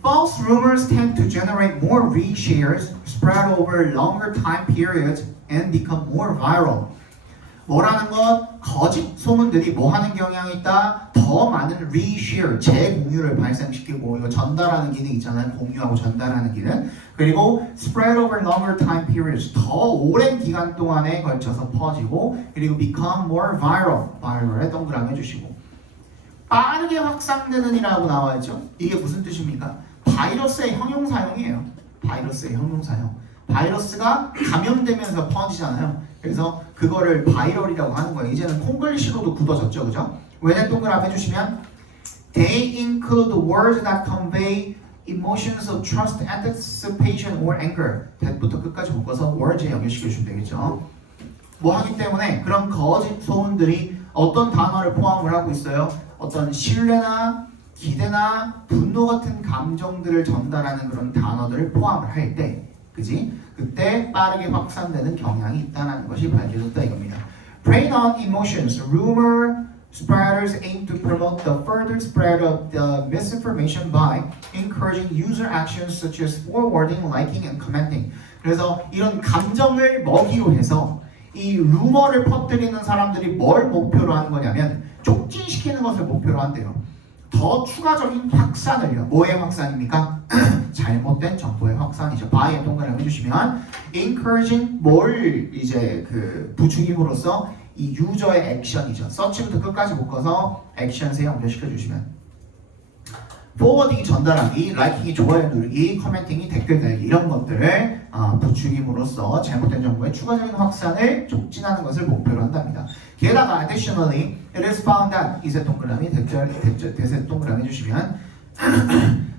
False rumors tend to generate more reshares, spread over longer time periods, and become more viral. 뭐라는 것? 거짓 소문들이 뭐 하는 경향이 있다? 더 많은 reshare, 재공유를 발생시키고 이거 전달하는 기능 있잖아요. 공유하고 전달하는 기능. 그리고 spread over longer time periods, 더 오랜 기간 동안에 걸쳐서 퍼지고 그리고 become more viral, viral에 동그라미 해주시고 빠르게 확산되는 이라고 나와있죠. 이게 무슨 뜻입니까? 바이러스의 형용사형이에요. 바이러스의 형용사형. 바이러스가 감염되면서 퍼지잖아요. 그래서 그거를 바이럴이라고 하는 거예요. 이제는 콩글리시로도 굳어졌죠, 그죠? 왜냐 동그라미 해주시면 They include words that convey emotions of trust, anticipation, or anger. that부터 끝까지 묶어서 words에 연결시켜주시면 되겠죠. 뭐 하기 때문에 그런 거짓 소문들이 어떤 단어를 포함을 하고 있어요? 어떤 신뢰나 기대나 분노 같은 감정들을 전달하는 그런 단어들을 포함을 할 때, 그지? 그때 빠르게 확산되는 경향이 있다는 것이 밝혀졌다 이겁니다. Preying on emotions, rumor spreaders aim to promote the further spread of the misinformation by encouraging user actions such as forwarding, liking, and commenting. 그래서 이런 감정을 먹이로 해서 이 루머를 퍼뜨리는 사람들이 뭘 목표로 하는 거냐면 촉진시키는 것을 목표로 한대요. 더 추가적인 확산을요. 뭐의 확산입니까? 잘못된 정보의 확산이죠. by에 동그라미 해주시면 encouraging 뭘 이제 그 부추김으로써 이 유저의 액션이죠. 서치부터 끝까지 묶어서 액션에 연결시켜 주시면 forwarding이 전달하기, liking이 좋아요 누르기, commenting이 댓글 달기 이런 것들을 부추김으로써 잘못된 정보의 추가적인 확산을 촉진하는 것을 목표로 한답니다. 게다가 additionally, it is found that 이세 동그라미, 대세 동그라미 해주시면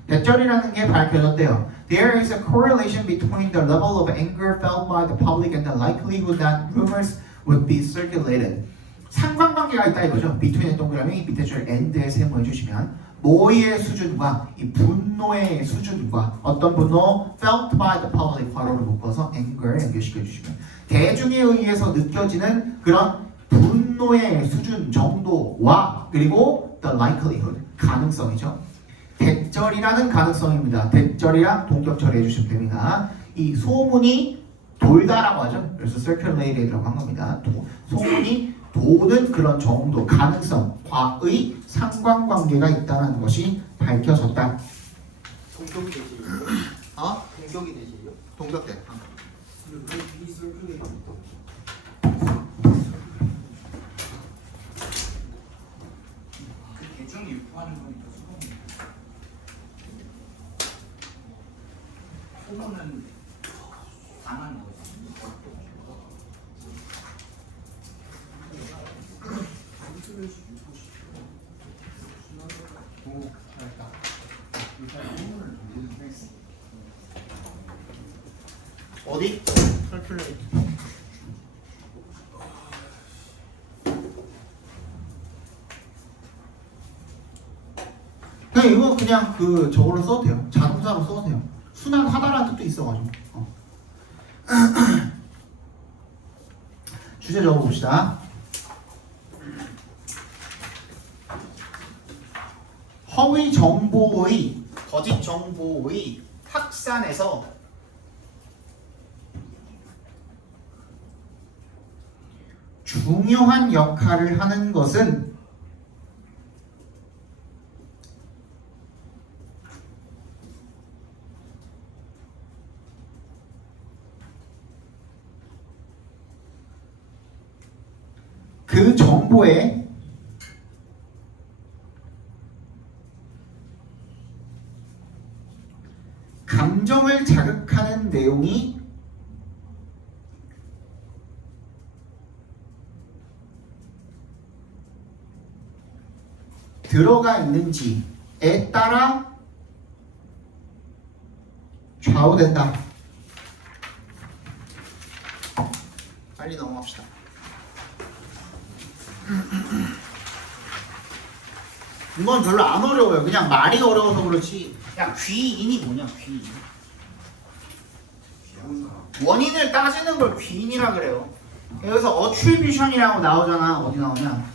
대절이라는 게 밝혀졌대요. There is a correlation between the level of anger felt by the public and the likelihood that rumors would be circulated. 상관관계가 있다 이거죠. between의 동그라미, 밑에 줄 and에 세모해 주시면 뭐의 수준과 이 분노의 수준과 어떤 분노 felt by the public 괄호를 묶어서 anger을 연결시켜 주시면 대중에 의해서 느껴지는 그런 분노의 수준 정도와 그리고 the likelihood 가능성이죠. 대절이라는 가능성입니다. 대절이랑 동격 처리해 주시면 됩니다. 이 소문이 돌다라고 하죠. 그래서 circulated라고 한 겁니다. 소문이 도는 그런 정도, 가능성과의 상관관계가 있다는 것이 밝혀졌다. 동격이 되지. 동격이 되지. 동격돼. 그 대중이 유포하는 거니까 소문은 당하는 거지. 어디? 설큘레이트. 그냥 이거 그냥 그 저걸로 써도 돼요. 자동차로 써도 돼요. 순환하다라는 뜻도 있어가지고. 주제 적어봅시다. 허위 정보의, 거짓 정보의 확산에서 중요한 역할을 하는 것은 그 정보의 감정을 자극하는 내용이 들어가 있는지에 따라 좌우된다. 빨리 넘어갑시다. 이건 별로 안 어려워요. 그냥 말이 어려워서 그렇지. 야, 귀인이 뭐냐? 귀인. 원인을 따지는 걸 귀인이라 그래요. 여기서 attribution이라고 나오잖아. 어디 나오냐?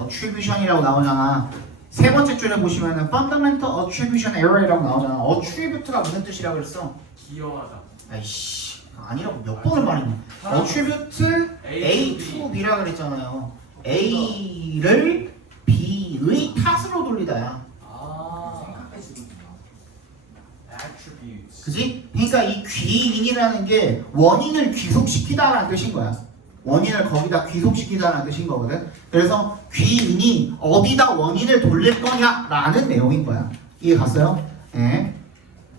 attribution이라고 나오잖아. 세 번째 줄에 보시면은 fundamental attribution error이라고 나오잖아. attribute가 무슨 뜻이라 그랬어? 기여하다. 아이씨, 아니라고 몇 번을 말했냐? attribute A to B라 그랬잖아요. A를 B의 탓으로 돌리다야. attributes. 그지? 그러니까 이 귀인이라는 게 원인을 귀속시키다라는 뜻인 거야. 원인을 거기다 귀속시키다라는 뜻인 거거든. 그래서 귀인이 어디다 원인을 돌릴 거냐라는 내용인 거야. 이해 갔어요? 네.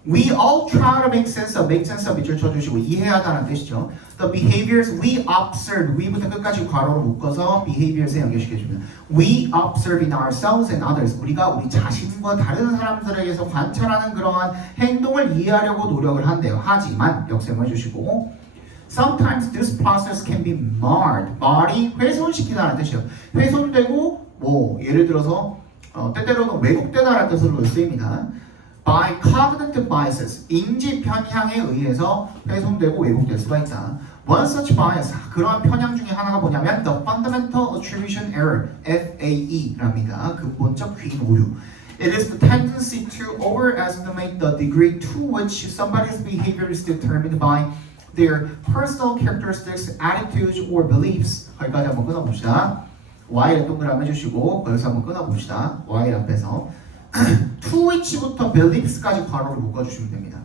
We all try to make sense of 밑줄 쳐주시고 이해하다는 뜻이죠. The behaviors we observe, we부터 끝까지 괄호로 묶어서 behaviors에 연결시켜주면 we observe in ourselves and others, 우리가 우리 자신과 다른 사람들에게서 관찰하는 그러한 행동을 이해하려고 노력을 한대요. 하지만 역sem을 해주시고 sometimes this process can be marred, mar이 훼손시키다는 뜻이에요. 훼손되고 뭐 예를 들어서 때때로는 왜곡되다라는 뜻으로 쓰입니다. by cognitive biases, 인지 편향에 의해서 훼손되고 왜곡될 수가 있다. One such bias, 그러한 편향 중에 하나가 뭐냐면 the fundamental attribution error, FAE랍니다. 근본적 귀인 오류. It is the tendency to overestimate the degree to which somebody's behavior is determined by their personal characteristics, attitudes, or beliefs. 거기까지 한번 끊어봅시다. Y를 동그라미 해주시고 거기서 한번 끊어봅시다. Y 앞에서 to which부터 beliefs까지 괄호를 묶어주시면 됩니다.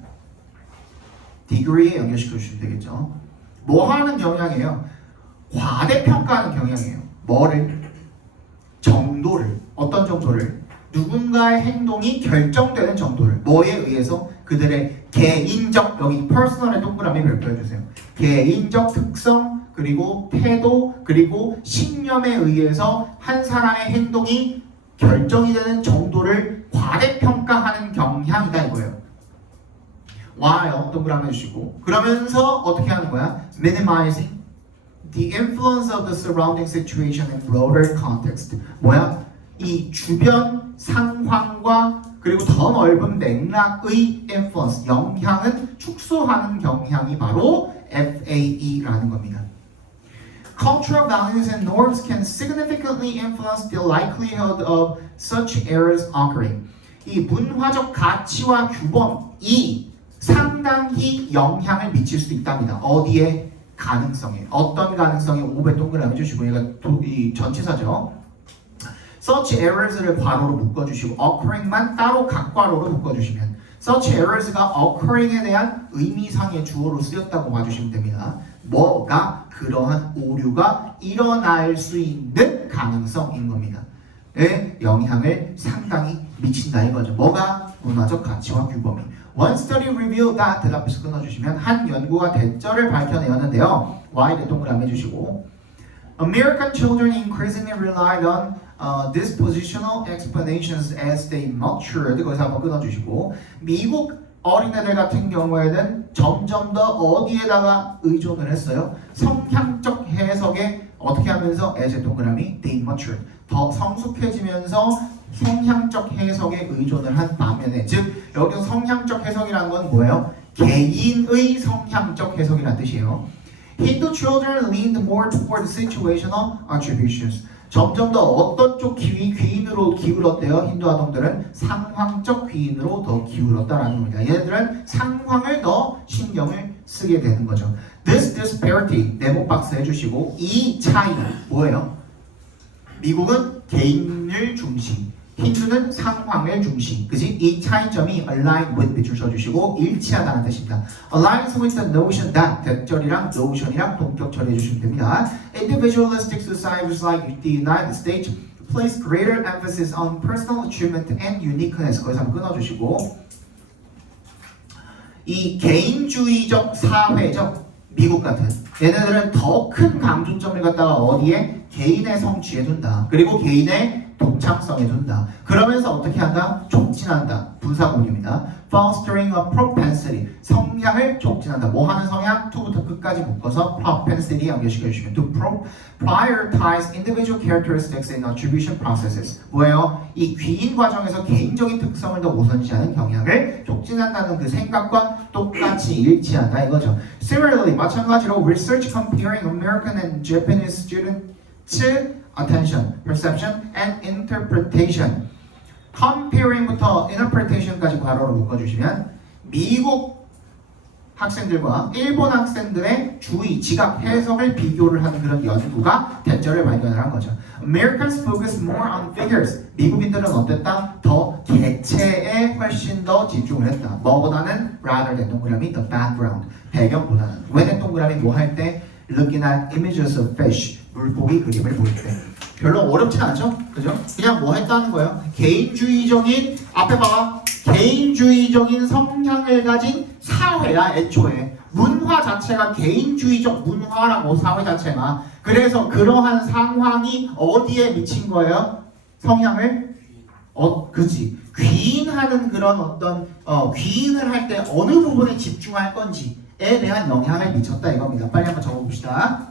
degree에 연결시켜주시면 되겠죠. 뭐 하는 경향이에요? 과대평가하는 경향이에요. 뭐를? 정도를. 어떤 정도를? 누군가의 행동이 결정되는 정도를. 뭐에 의해서? 그들의 개인적, 여기 personal의 동그라미 별표해주세요. 개인적 특성, 그리고 태도, 그리고 신념에 의해서 한 사람의 행동이 결정이 되는 정도를 과대평가하는 경향이다 이거예요. while 동그라미 해주시고 그러면서 어떻게 하는 거야? minimizing the influence of the surrounding situation in broader context. 뭐야? 이 주변 상황과 그리고 더 넓은 맥락의 influence, 영향은 축소하는 경향이 바로 FAE라는 겁니다. Cultural values and norms can significantly influence the likelihood of such errors occurring. 이 문화적 가치와 규범이 상당히 영향을 미칠 수도 있답니다. 어디에? 가능성에. 어떤 가능성에? 5배 동그라미 해주시고 얘가 이 전치사죠. Such errors를 괄호로 묶어주시고 occurring만 따로 각괄호로 묶어주시면 such errors가 occurring에 대한 의미상의 주어로 쓰였다고 봐주시면 됩니다. 뭐가? 그러한 오류가 일어날 수 있는 가능성인 겁니다. 에 영향을 상당히 미친다 이거죠. 뭐가? 문화적 가치와 규범이. One study revealed that 앞에서 끊어주시면 한 연구가 대절을 밝혀내었는데요. Y를 동그라미 해주시고 American children increasingly relied on dispositional explanations as they matured. 거기서 한번 끊어주시고 미국 어린애들 같은 경우에는 점점 더 어디에다가 의존을 했어요? 성향적 해석에 어떻게 하면서 as 동그라미 they matured. 더 성숙해지면서 성향적 해석에 의존을 한 반면에 즉 여기서 성향적 해석이라는 건 뭐예요? 개인의 성향적 해석이라는 뜻이에요. Hindu children leaned more toward situational attributions. 점점 더 어떤 쪽 귀인으로 기울었대요? 힌두 아동들은 상황적 귀인으로 더 기울었다라는 겁니다. 얘네들은 상황을 더 신경을 쓰게 되는 거죠. This disparity 네모 박스 해주시고 이 차이 뭐예요? 미국은 개인을 중심, 힌두는 상황을 중심. 그지? 이 차이점이 align with 밑줄 쳐주시고 일치하다는 뜻입니다. aligns with the notion that 대절이랑 notion이랑 동격 처리해 주시면 됩니다. Individualistic societies like the United States place greater emphasis on personal achievement and uniqueness. 거기서 한번 끊어주시고 이 개인주의적 사회적 미국 같은 얘네들은 더 큰 강조점을 갖다가 어디에? 개인의 성취에 둔다. 그리고 개인의 독창성에 둔다. 그러면서 어떻게 한다? 촉진한다. 분사구문입니다. Fostering a propensity. 성향을 촉진한다. 뭐 하는 성향? to부터 끝까지 묶어서 propensity 연결시켜주시면 to prioritize individual characteristics in attribution processes. 뭐예요? 이 귀인 과정에서 개인적인 특성을 더 우선시하는 경향을 촉진한다는 그 생각과 똑같이 일치한다 이거죠. Similarly, 마찬가지로 research comparing American and Japanese students attention, perception, and interpretation. comparing부터 interpretation까지 괄호로 묶어주시면 미국 학생들과 일본 학생들의 주의, 지각, 해석을 비교를 하는 그런 연구가 대처를 발견을 한 거죠. Americans focus more on figures. 미국인들은 어땠다? 더 개체에 훨씬 더 집중을 했다. 뭐보다는 rather than 동그라미 the background. 배경보다는. 왜 동그라미 뭐 할 때? Looking at images of fish. 물고기 그림을 볼 때. 별로 어렵진 않죠? 그죠? 그냥 뭐 했다는 거예요? 개인주의적인, 앞에 봐. 개인주의적인 성향을 가진 사회야, 애초에. 문화 자체가 개인주의적 문화라고, 사회 자체가. 그래서 그러한 상황이 어디에 미친 거예요? 성향을? 그치. 귀인하는 그런 어떤, 귀인을 할 때 어느 부분에 집중할 건지에 대한 영향을 미쳤다 이겁니다. 빨리 한번 적어봅시다.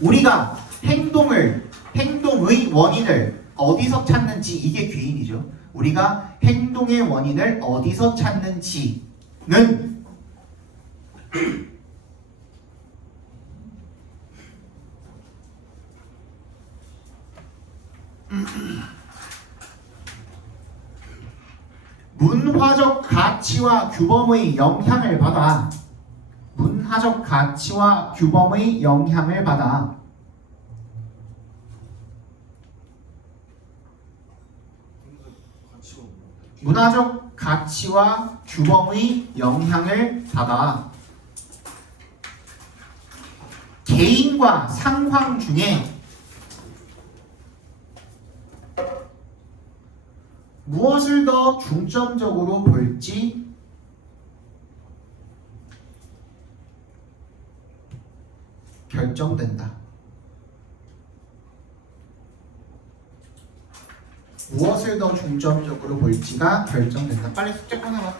우리가 행동의 원인을 어디서 찾는지 이게 귀인이죠. 우리가 행동의 원인을 어디서 찾는지는 문화적 가치와 규범의 영향을 받아. 문화적 가치와 규범의 영향을 받아. 문화적 가치와 규범의 영향을 받아. 개인과 상황 중에 무엇을 더 중점적으로 볼지 결정된다. 무엇을 더 중점적으로 볼지가 결정된다. 빨리 숙제 꺼내봐.